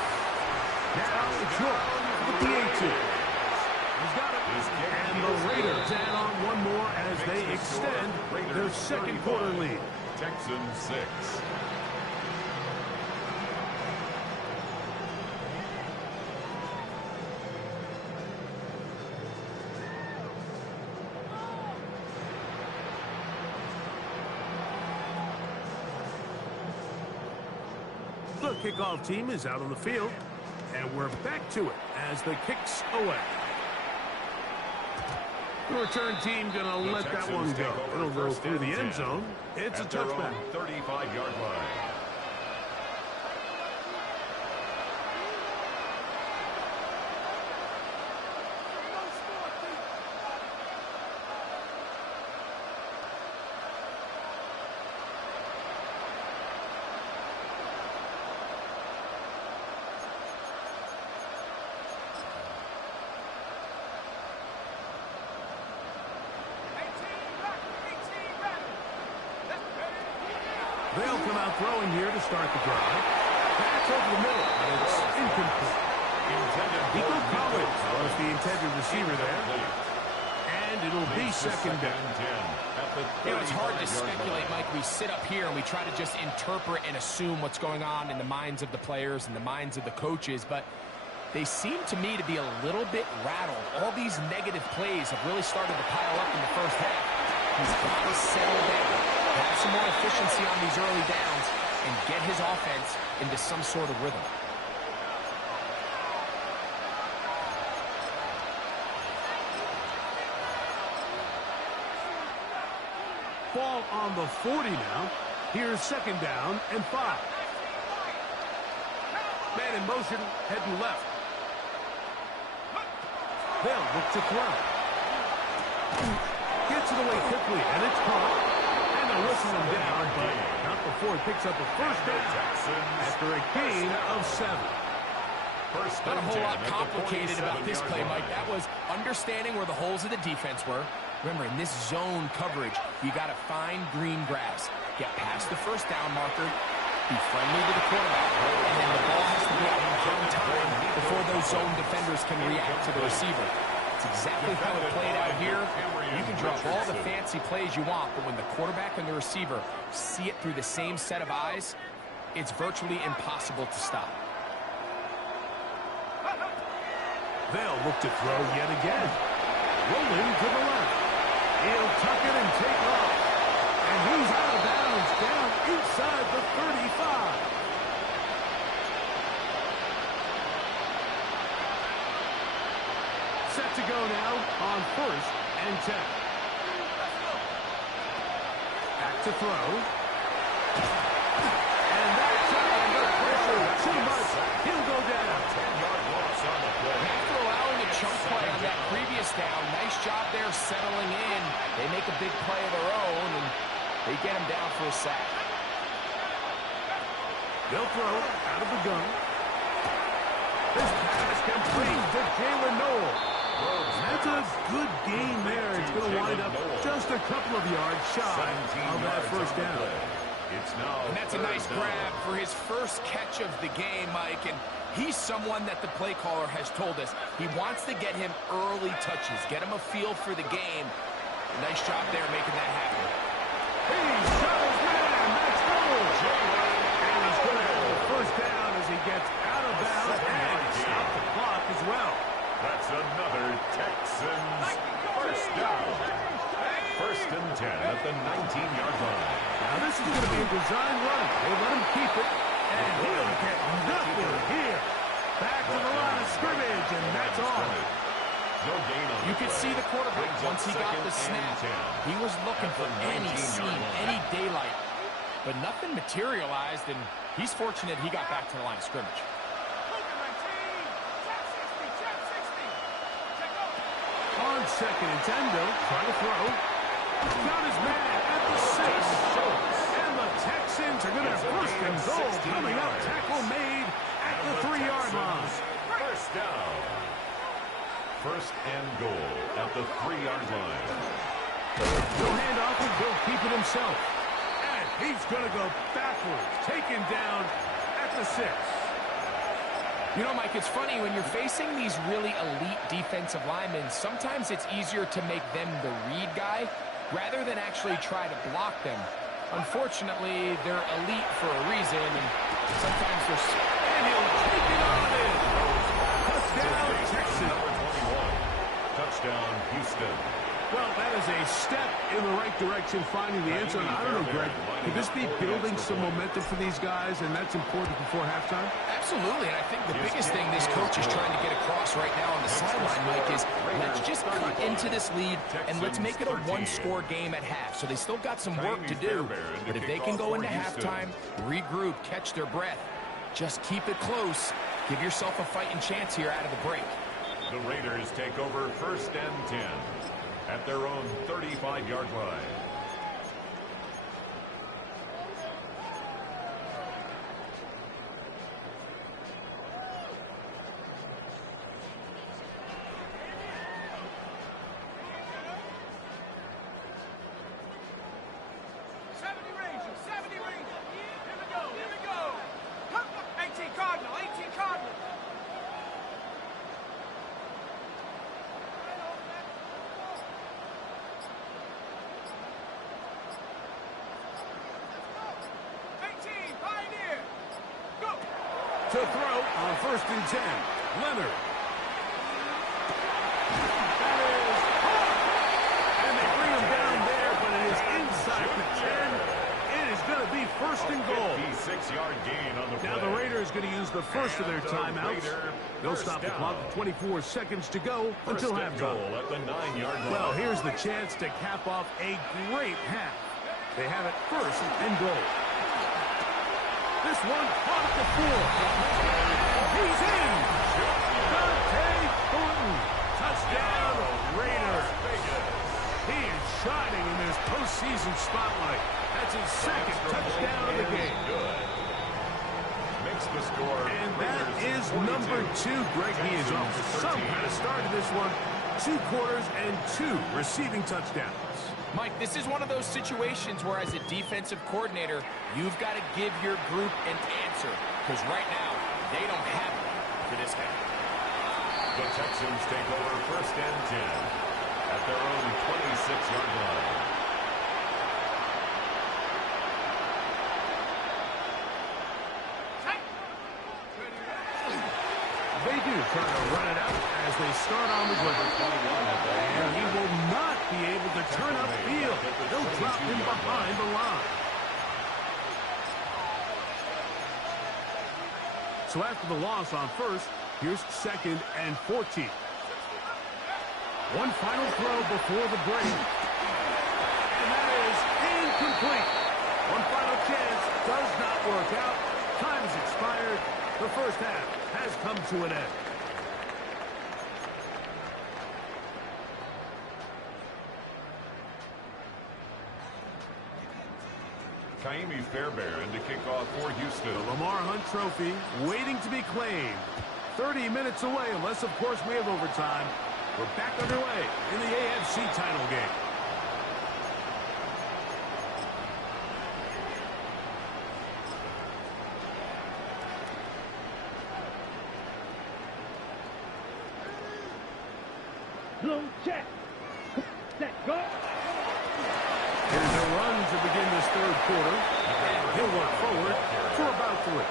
Now it's York with the 18. He's got it. And the Raiders add on one more as they extend their 2nd quarter lead. Texans 6. The kickoff team is out on the field. And we're back to it as the kick's away. The return team going to let that one go. It'll go through the end zone. It's a touchback. 35-yard line. They'll come out throwing here to start the drive. Pass over the middle, but it's incomplete. Nico Collins was the intended receiver there. And it'll be second down. You know, it's hard to speculate, Mike. We sit up here and we try to just interpret and assume what's going on in the minds of the players and the minds of the coaches, but they seem to me to be a little bit rattled. All these negative plays have really started to pile up in the first half. He's got to settle down, have some more efficiency on these early downs, and get his offense into some sort of rhythm. Ball on the 40 now. Here's second down and 5. Man in motion, heading left. They'll look to throw. Gets it away quickly, and it's caught. And they'll whistle him down, but not before he picks up a first down after a gain of 7. Not a whole lot complicated about this play, Mike. That was understanding where the holes of the defense were. Remember, in this zone coverage, you got to find green grass. Get past the first down marker, be friendly to the quarterback, and then the ball has to be out in time before those zone defenders can react to the receiver. It's exactly how it played out here. You can draw all the fancy plays you want, but when the quarterback and the receiver see it through the same set of eyes, it's virtually impossible to stop. They'll look to throw yet again. Rolling to the left. He'll tuck it and take off. And he's out of bounds down inside the 35. Set to go now on 1st and 10. Back to throw. And that time, the pressure too much. He'll go down. 10-yard loss on the play. After allowing a chunk play on that previous down, nice job there settling in. They make a big play of their own, and they get him down for a sack. They'll throw out of the gun. This pass complete to Jalen Noel. That's a good game there. It's going to wind up just a couple of yards shy of that first down. And that's a nice grab for his first catch of the game, Mike. And he's someone that the play caller has told us he wants to get him early touches, get him a feel for the game. Nice job there making that happen. He shot his man. That's goal. And he's going to have the first down as he gets out of bounds and stop the clock as well. That's another Texans first down. 1st and 10 at the 19-yard line. Now this is going to be a design run. They let him keep it, and he'll get nothing here. Back to the line of scrimmage, and that's all. No gain on You could see the quarterback once he got the snap. He was looking for any seam, any daylight, but nothing materialized, and he's fortunate he got back to the line of scrimmage. On 2nd and 10, Bill, trying to throw. Got his man at the 6. And the Texans are going to have 1st and goal coming up. Tackle made at the 3-yard line. First down. 1st and goal at the 3-yard line. He'll hand off and Bill keep it himself. And he's going to go backwards, taken down at the 6. You know, Mike, it's funny, when you're facing these really elite defensive linemen, sometimes it's easier to make them the read guy rather than actually try to block them. Unfortunately, they're elite for a reason, and sometimes they're... And he'll take it on in. Touchdown, Texas. Number 21. Touchdown, Houston. Well, that is a step in the right direction, finding the end zone. I don't know, Greg, could this be building some momentum for these guys, and that's important before halftime? Absolutely, and I think the biggest thing this coach is trying to get across right now on the sideline, Mike, is let's just cut into this lead, and let's make it a one-score game at half. So they still got some work to do, but if they can go into halftime, regroup, catch their breath, just keep it close, give yourself a fighting chance here out of the break. The Raiders take over 1st and 10 at their own 35-yard line. To throw on 1st and 10. Leonard. That is caught. And they bring him down there, but it is inside the 10. It is going to be 1st and goal. 56-yard gain on the play. Now the Raiders going to use the first of their timeouts. They'll stop the clock with 24 seconds to go until halftime. At the 9-yard line. Well, here's the chance to cap off a great half. They have it 1st and goal. This one caught at the 4. And he's in. Dante Thornton. Touchdown, Raiders. He is shining in this postseason spotlight. That's his 2nd touchdown of the game. Makes the score. And that is number 2, Greg. He is off to some kind of start in this one. 2 quarters and 2 receiving touchdowns. Mike, this is one of those situations where as a defensive coordinator, you've got to give your group an answer. Because right now, they don't have it for this guy. The Texans take over 1st and 10 at their own 26-yard line. They do try to run it out as they start on the ground. And he will not be able to turn upfield. They'll drop him behind the line. So after the loss on 1st, here's 2nd and 14. One final throw before the break. And that is incomplete. One final chance does not work out. Time has expired. The first half has come to an end. Kaimi Fairbairn to kick off for Houston. The Lamar Hunt Trophy waiting to be claimed. 30 minutes away, unless, of course, we have overtime. We're back underway in the AFC title game. Blow check. Set, go. Here's a run to begin this 3rd quarter. And he'll work forward for about 3.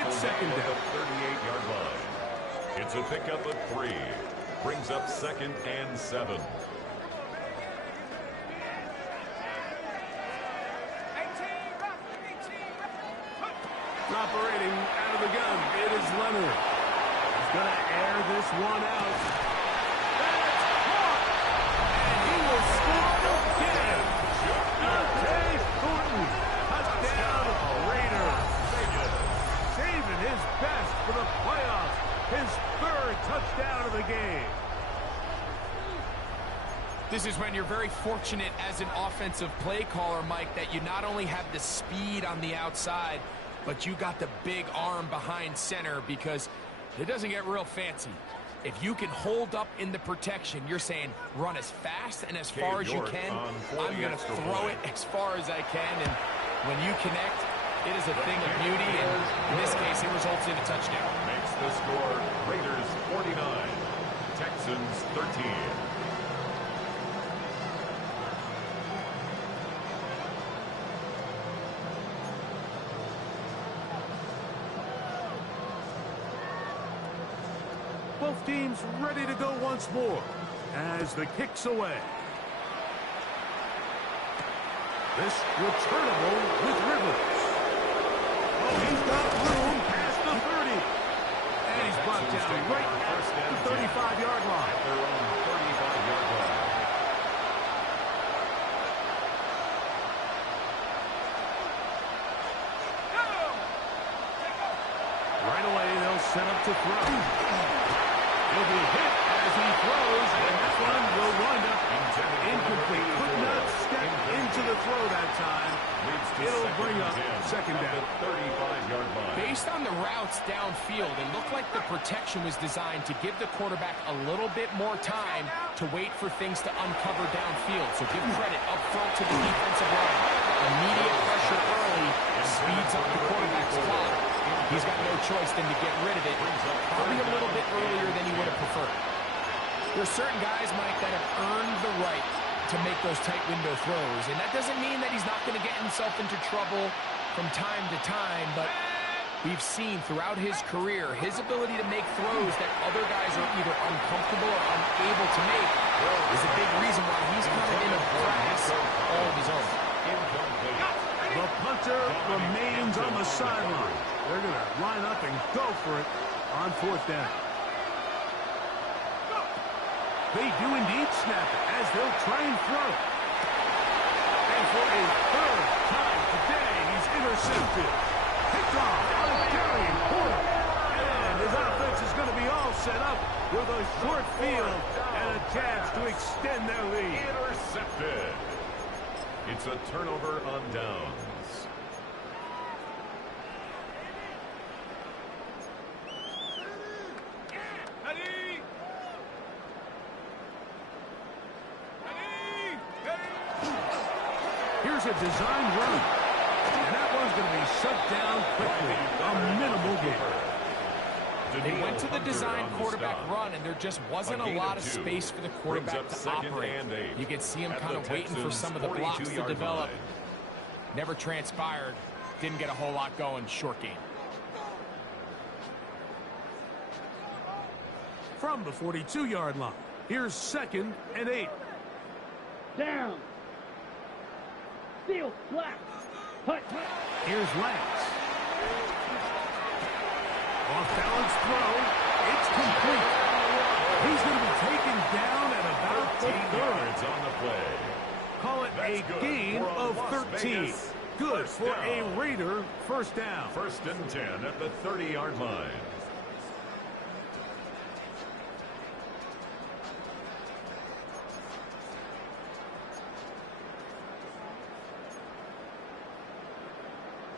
It's 2nd down. 38-yard line. It's a pickup of 3. Brings up 2nd and 7. Operating out of the gun, it is Leonard. He's going to air this one out. That's caught! And he will score again. Dante Thornton. Touchdown, Raiders. Saving his best for the playoffs. His 3rd touchdown of the game. This is when you're very fortunate as an offensive play caller, Mike, that you not only have the speed on the outside, but you got the big arm behind center, because it doesn't get real fancy. If you can hold up in the protection, you're saying run as fast and as far as you can. I'm going to throw it as far as I can, and when you connect, it is a thing of beauty, and in this case, it results in a touchdown. Makes the score Raiders 49, Texans 13. Both teams ready to go once more as the kick's away. This returnable with Rivers. Oh, he's got room past the 30. And he's brought down right at the 35-yard line. At their own 35-yard line. Right away, they'll set up to throw. He'll be hit as he throws, and this one will wind up incomplete. Could not step into the throw that time. It'll bring up second down. 35-yard line. Based on the routes downfield, it looked like the protection was designed to give the quarterback a little bit more time to wait for things to uncover downfield. So give credit up front to the defensive line. Immediate pressure early speeds up the quarterback's clock. He's got no choice than to get rid of it, probably a little bit earlier than he would have preferred. There's certain guys, Mike, that have earned the right to make those tight window throws, and that doesn't mean that he's not going to get himself into trouble from time to time, but we've seen throughout his career his ability to make throws that other guys are either uncomfortable or unable to make is a big reason why he's kind of in a class all of his own. The punter remains on the sideline. They're going to line up and go for it on fourth down. They do indeed snap it as they'll try and throw. And for a third time today, he's intercepted. Picked off by Darian Porter. And his offense is going to be all set up with a short field and a chance to extend their lead. Intercepted. It's a turnover on downs. Here's a designed run. And that one's going to be shut down quickly. A minimal gain. They went to the design quarterback run, and there just wasn't a lot of space for the quarterback to operate. You could see him kind of waiting for some of the blocks to develop. Never transpired. Didn't get a whole lot going. Short game. From the 42-yard line, here's 2nd and 8. Down. Steal. Flat. Hut. Here's Lance. Off-balance throw. It's complete. He's going to be taken down at about the 13 yards on the play. Call it a gain of 13. Good for a Raider first down. 1st and 10 at the 30-yard line.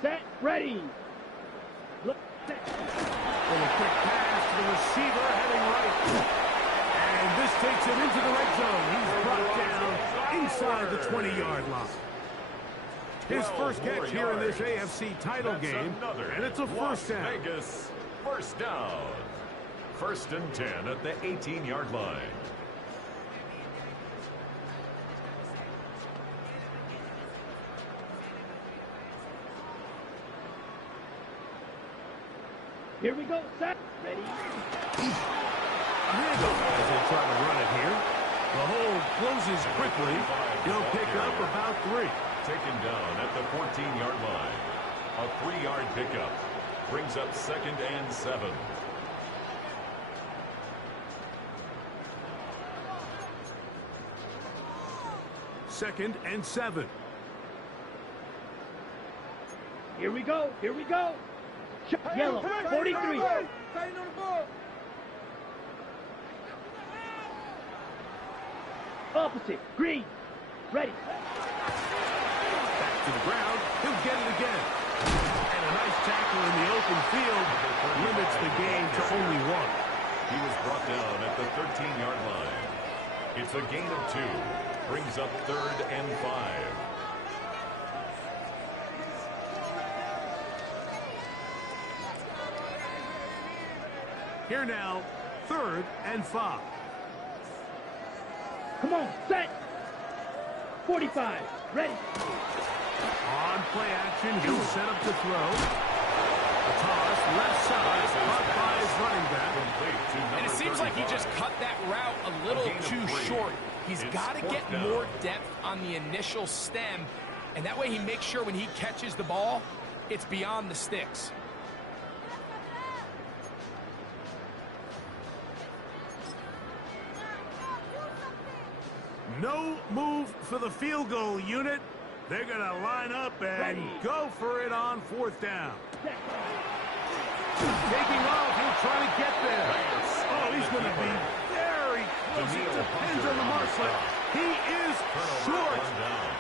Set. Ready. Look. Set. With a quick pass to the receiver heading right. And this takes him into the red zone. He's brought down inside the 20-yard line. His first catch here in this AFC title game, and it's a first down. Las Vegas first down. 1st and 10 at the 18-yard line. Here we go. Set. Ready. Handoff as they try to run it here. The hole closes quickly. He'll pick up about 3. Taken down at the 14-yard line. A 3-yard pickup. Brings up 2nd and 7. Second and 7. Here we go. Here we go. Yellow. 43. Opposite. Green. Ready. Back to the ground. He'll get it again. And a nice tackle in the open field limits the game to only 1. He was brought down at the 13-yard line. It's a gain of 2. Brings up 3rd and 5. Here now, 3rd and 5. Come on. Set. 45. Ready. On play action, he'll set up to throw. A toss, left side, caught by his running back. And it seems like he just cut that route a little too short. He's got to get more depth on the initial stem. And that way he makes sure when he catches the ball, it's beyond the sticks. No move for the field goal unit. They're going to line up and go for it on 4th down. Taking off, he'll try to get there. Oh, he's going to be very close. It depends on the marksman. He is short.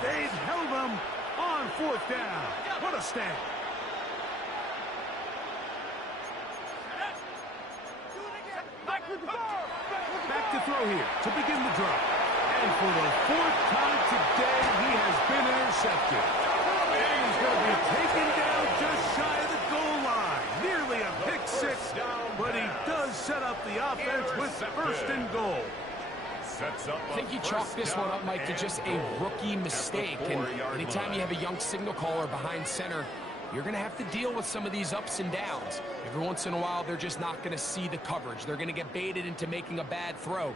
They've held him on 4th down. What a stand. Back to throw here to begin the drive. And for the 4th time today, he has been intercepted. And he's going to be taken down just shy of the goal line. Nearly a pick six, but he does set up the offense with 1st and goal. I think you chalk this one up, Mike, to just a rookie mistake. And anytime you have a young signal caller behind center, you're going to have to deal with some of these ups and downs. Every once in a while, they're just not going to see the coverage. They're going to get baited into making a bad throw.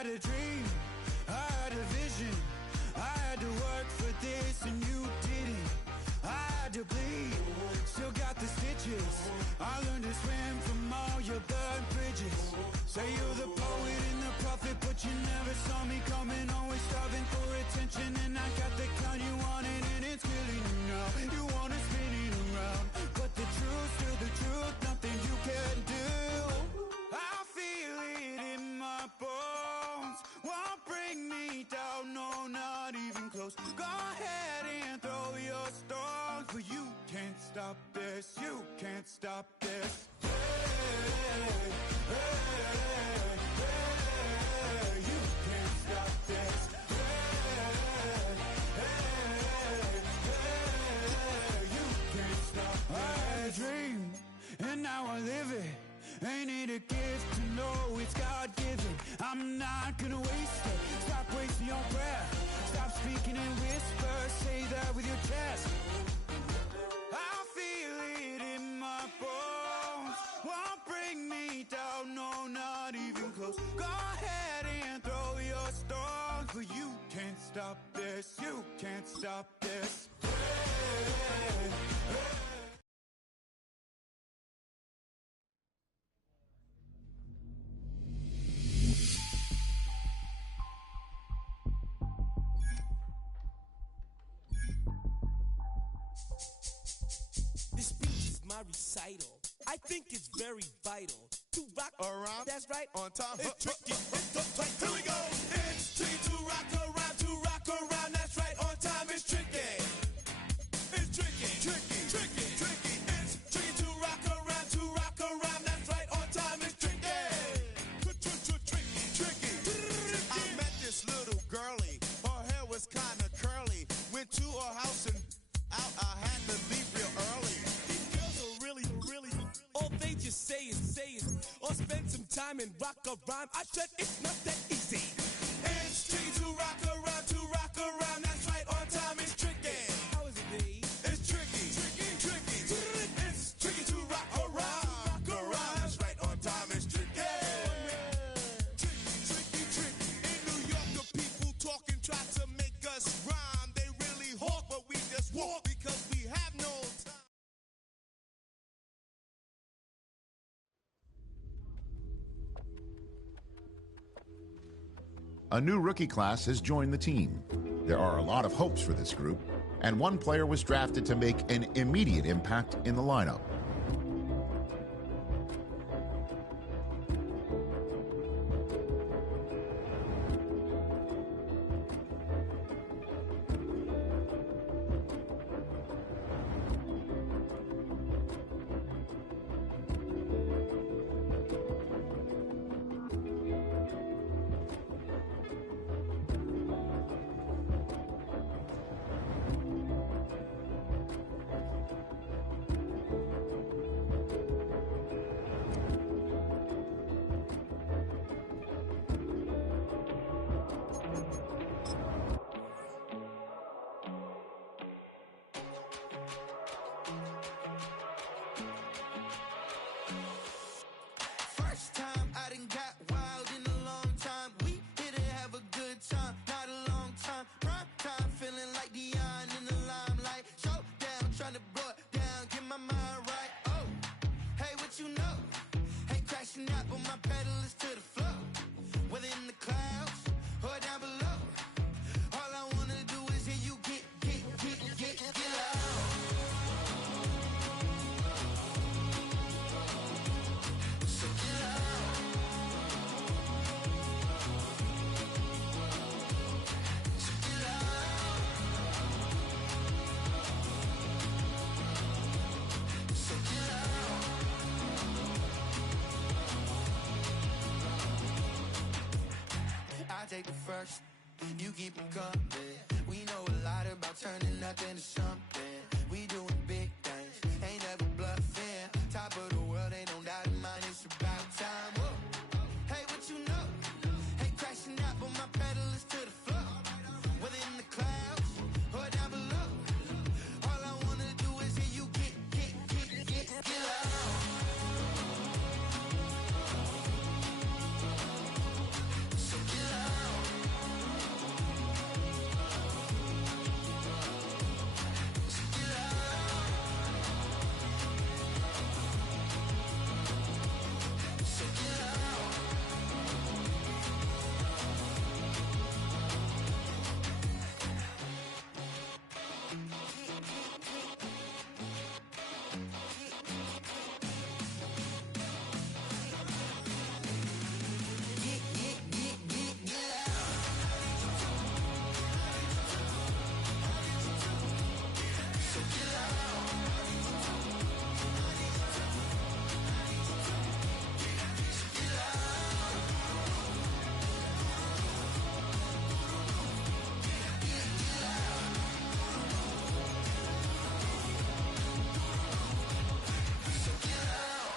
had a dream, I had a vision. I had to work for this and you didn't. I had to bleed, still got the stitches. I learned to swim from all your burned bridges. Say you're the poet and the prophet, but you never saw me coming. Always starving for attention, and I got the kind you wanted, and it's killing you now. You wanna spin it around, but the truth's still the truth. Nothing you can do. I feel it in my bones. Won't bring me down, no, not even close. Go ahead and throw your stones, but you can't stop this. You can't stop this. Hey, hey, hey, you can't stop this. Hey, hey, hey, you can't stop this. I had a dream, and now I live it. Ain't it a gift to know it's God-given? I'm not gonna waste it. Stop wasting your breath. Stop speaking in whispers. Say that with your chest. I feel it in my bones. Won't bring me down, no, not even close. Go ahead and throw your stones, but you can't stop this. You can't stop this. Hey, hey. This speech is my recital. I think it's very vital to rock around. That's right, on time. It's tricky. It's tight. Here we go. It's tricky to rock around. To rock around. That's right, on time. It's tricky. It's tricky. Tricky. Tricky. Tricky. It's tricky to rock around. To rock around. That's right, on time. It's tricky. Tricky. Tricky. I met this little girlie. Her hair was kind rock a rhyme. I said it's not that easy. It's tricky to rock around. That's right, on time is tricky. How is it, B? It's tricky. It's tricky to rock around. That's right, on time is tricky. Tricky. In New York, the people talking try to make us rhyme. They really hawk, but we just walk because we have no time. A new rookie class has joined the team. There are a lot of hopes for this group, and one player was drafted to make an immediate impact in the lineup. First time I done got wild in a long time. We here to have a good time, not a long time. Prime time, feeling like Dion in the limelight. Showdown, trying to blow it down, get my mind right. Oh, hey, what you know? Hey, crashing out, but my pedal is to the floor. Whether in the clouds or down below, all I wanna do is hear you get loud. So get loud. So get loud. So get loud. I take the first, you keep them coming. We know a lot about turning nothing to something. We doing big things, ain't never bluffing. Top of the world, ain't no doubt in mind, it's about time. Whoa. Hey, what you know? Hey, crashing out, but my pedal is to the floor. Whether in the clouds or down below, all I wanna do is hear you get loud. So get loud. So get loud. So get loud. Get loud. So get loud. So get loud. So get loud.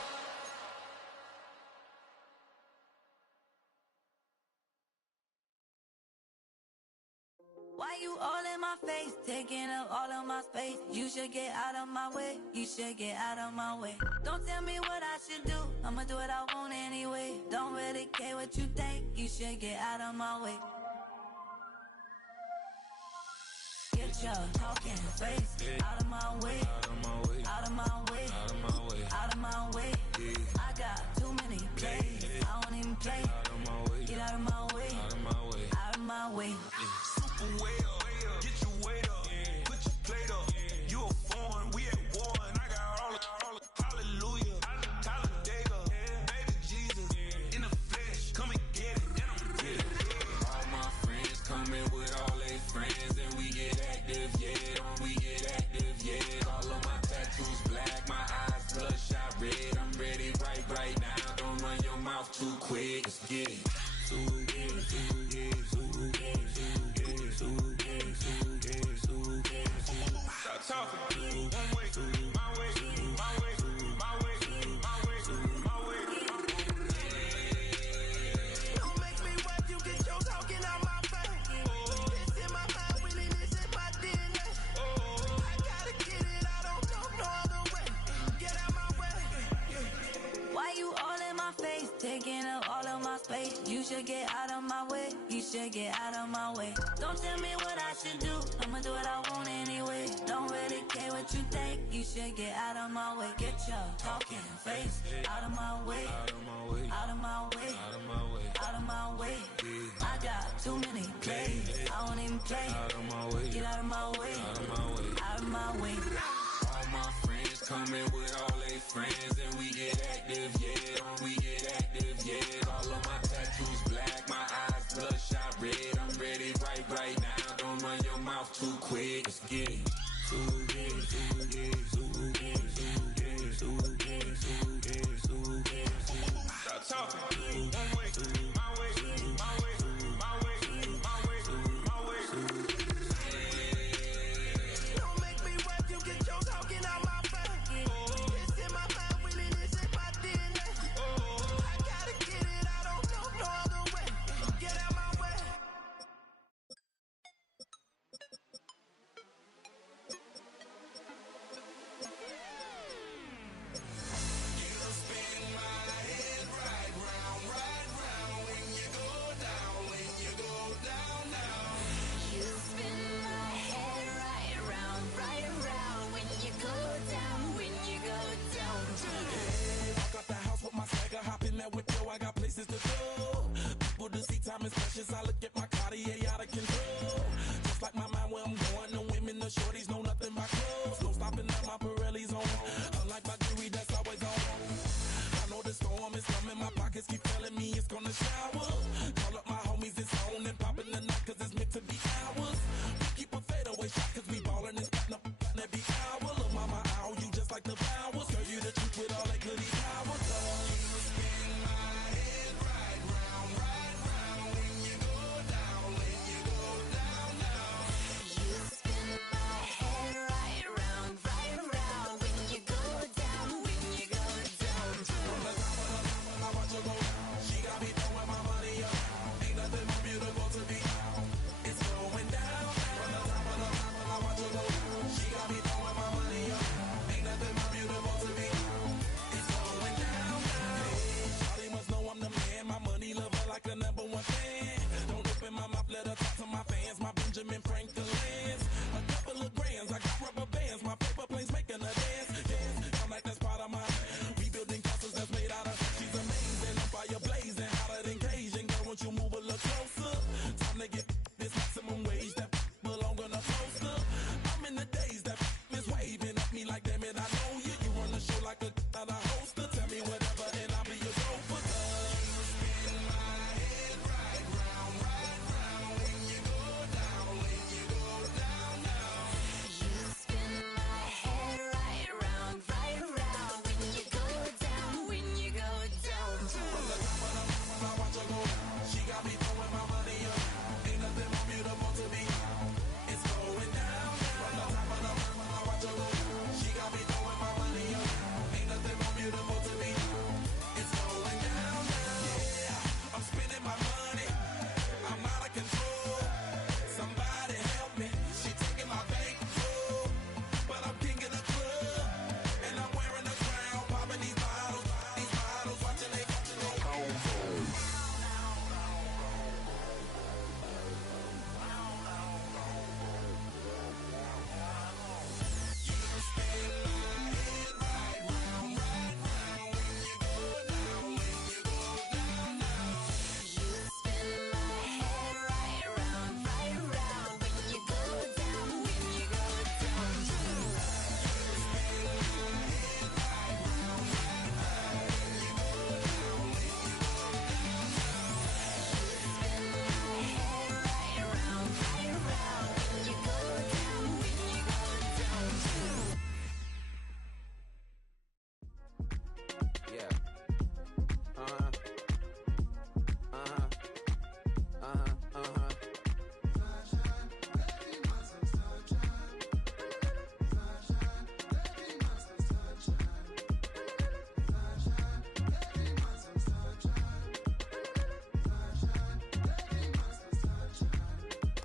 Why you all in my face, taking up all of my space? You should get out of my way, you should get out of my way. Don't tell me what I should do, I'ma do what I want anyway. Don't really care what you think, you should get out of my way. Get your talking face out of my way, out of my way, out of my way, out of my way, out of my way. I got too many plays, I don't even play. Out of my way, get out of my way, out of my way, out of my way. Super well, get your weight up, put your plate up. You a foreign, we at war, and I got all hallelujah, Talladega, baby Jesus, in the flesh, come and get it, and I'm with it. All my friends coming with all their friends, and we get active, yeah, don't we get active, yeah. All of my tattoos black, my eyes bloodshot red, I'm ready right now, don't run your mouth too quick, let's get it. Stop talking. One way, my way, my way, my way, my way, my way. should get out of my way. You should get out of my way. Don't tell me what I should do. I'ma do what I want anyway. Don't really care what you think. You should get out of my way. Get your talking face out of my way. Out of my way. Out of my way. Out of my way. Out of my way. I got too many plays. I won't even play. Out of my way. Get out of my way. Out of my way. Out of my way. All my friends coming with all their friends, and we get active, yeah. We get active, yeah. All of my tattoos black, my eyes bloodshot red. I'm ready right now. Don't run your mouth too quick. Let's get it. Stop talking. One way, my way, my way, my way, my way, my way. Don't make me rap, you get your talking out my mouth. It's in my mind, really, this in my DNA. I gotta get it, I don't know no other way. Get out my way. You spin my head right round when you go down, when you go down, down. You spin my head right around when you go down, when you go down. Walk out the house with my swagger, hop in that whip, yo, I got places to go. People to see, time is precious, I look at my Cartier out of control. Just like my mind where I'm going, the women, the shorties know nothing but clothes. No stopping at my Pirelli's on. Unlike my jewelry, that's always on. I know the storm is coming, my pockets keep telling me it's gonna shower. Call up my homies, it's on and popping the night, cause it's meant to be ours. We keep a fadeaway shot, cause we ballin' and spittin' up every hour. Look, mama, ow, you just like the flowers. Girl, you the truth with all that goody powers. You spin my head right round when you go down, when you go down, down. You spin my head right around when you go down, when you go down. From the top of the top, I watch her go down. She got me throwing my money up. Ain't nothing more beautiful to be found. It's going down. From the top of the top, I watch her go down. She got me throwing my money up. Ain't nothing more beautiful to be found. It's going down, down. Hey, Shawty must know I'm the man. My money lover like a number one fan. Don't open my mouth, let her talk to my fans. My Benjamin Franklin's. A couple of grands, I got rubber bands. My paper planes making a dance. Yes, I'm like that's part of my. We building castles that's made out of. She's amazing, I'm fire blazing, hotter than Cajun. Girl, won't you move a little closer? Time to get this maximum wage that belong on a poster. I'm in the days that is waving at me like, damn it, I know you. You run the show like a hoster. Tell me whatever and I'll be your gopher. You spin my head right round when you go down, when you go down, down. You spin my head right around when you go down, when you go down. From the top of the mountain, I watch her go down. She got me throwing my money up. Ain't nothing more beautiful to be found. It's going down. From the top of the mountain, I watch her go down. She got me throwing my money up. Ain't nothing more beautiful to be found. It's going down, yeah. I'm spending my money. I'm out of control. Somebody help me. She taking my bankroll, but I'm king of the club, and I'm wearing a crown, popping these bottles, watching they go.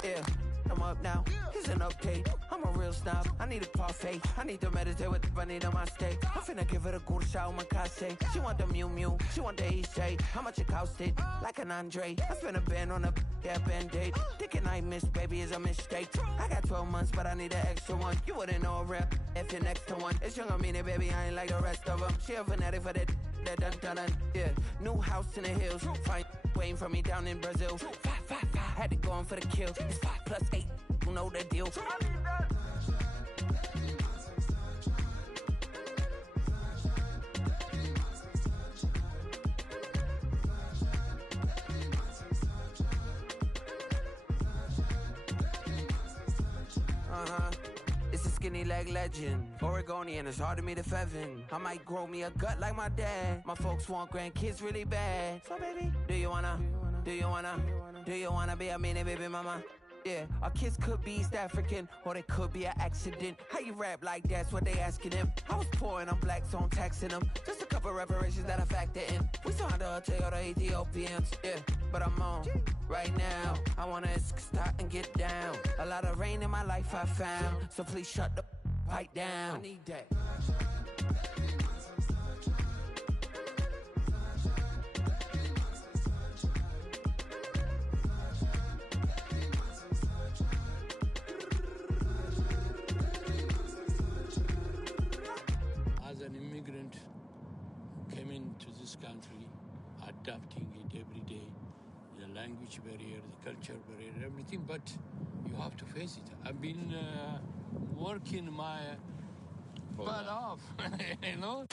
Yeah, I'm up now. It's an update. I'm I'm a real snob, I need a parfait. I need to meditate with the bunny on my steak. I'm finna give her a good shot with my case. She want the Mew Mew, she want the EJ. How much it costed? Like an Andre. I spent a band on a that band-aid. Thinking I missed, baby, is a mistake. I got 12 months, but I need an extra one. You wouldn't know a rep if you're next to one. It's young, I mean it, baby, I ain't like the rest of them. She a fanatic for that dun. Yeah, new house in the hills. Fine, waiting for me down in Brazil. 5, had to go on for the kill. It's 5 plus 8, you know the deal. It's a skinny leg legend. Oregonian, it's hard to meet a Fevin. I might grow me a gut like my dad. My folks want grandkids really bad. So baby, do you wanna be a mini baby mama? Yeah, our kids could be East African, or they could be an accident. How you rap like that's what they asking him. I was poor and I'm black, so I'm taxing them. Just a couple reparations that I factor in. We saw the Toyota Ethiopians, yeah, but I'm on right now. I wanna stop and get down. A lot of rain in my life I found, so please shut the pipe down. I need that. As an immigrant who came into this country, adapting it every day, the language barrier, the culture barrier, everything, but you have to face it. I've been working my butt off, you know?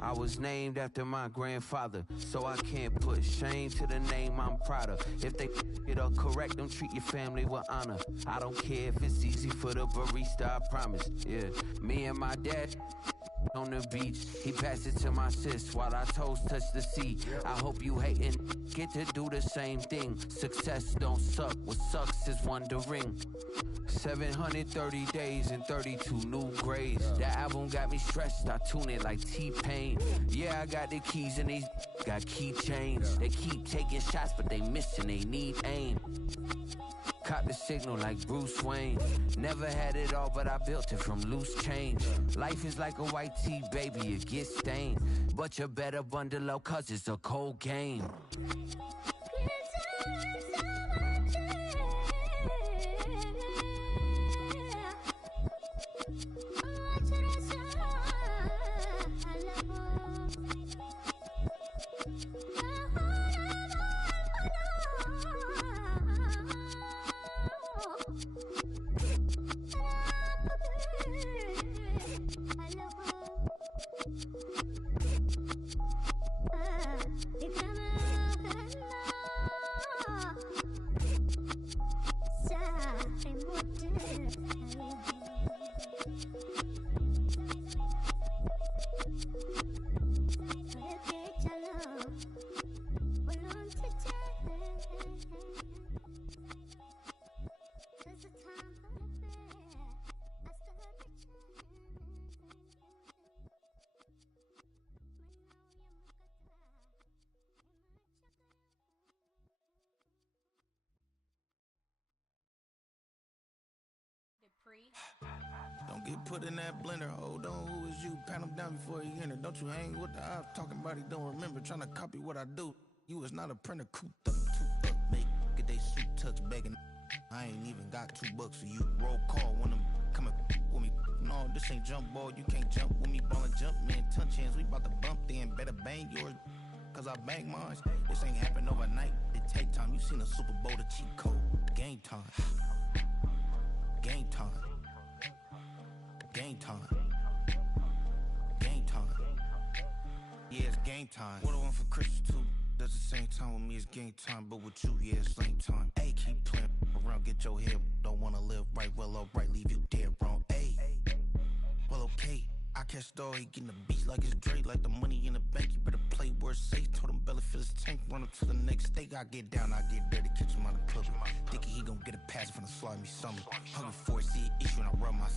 I was named after my grandfather, so I can't put shame to the name I'm proud of. If they it up correct, don't treat your family with honor. I don't care if it's easy for the barista, I promise. Yeah, me and my dad on the beach, he passed it to my sis while our toes touch the sea. I hope you hatin' get to do the same thing. Success don't suck, what sucks is wondering. 730 days and 32 new grades. That album got me stressed, I tune it like T-Pain. Yeah, I got the keys and these got keychains. They keep taking shots, but they missing, they need aim. Caught the signal like Bruce Wayne. Never had it all, but I built it from loose change. Life is like a white tee, baby, it gets stained. But you better bundle up, cause it's a cold game. Don't get put in that blender. Hold on, who is you? Pat him down before he enter. Don't you hang with the ops talking about he don't remember. Trying to copy what I do. You is not a printer. Cooped up, toot up, make get they suit tucks begging. I ain't even got $2 for you. Roll call when I'm coming with me. No, this ain't jump ball. You can't jump with me. Ballin' jump, man. Touch hands. We bout to bump then. Better bang yours. Cause I bang mine. This ain't happen overnight. It take time. You seen a Super Bowl, the cheat code. Game time. Game time. Game time. Game time. Yeah, it's game time. What I want for Christmas too. Does the same time with me, it's game time. But with you, yeah, it's lame time. Hey, keep playing around, get your head. Don't wanna live right, well, alright, leave you dead wrong. Hey, well, okay. I catch the dog, he getting the beats like it's Dre. Like the money in the bank, you better play where it's safe. Told him belly fill his tank, run him to the next steak. I get down, I get dirty, catch him on the cook. Thinking he gon' get a pass from the slimy summer. Hungry for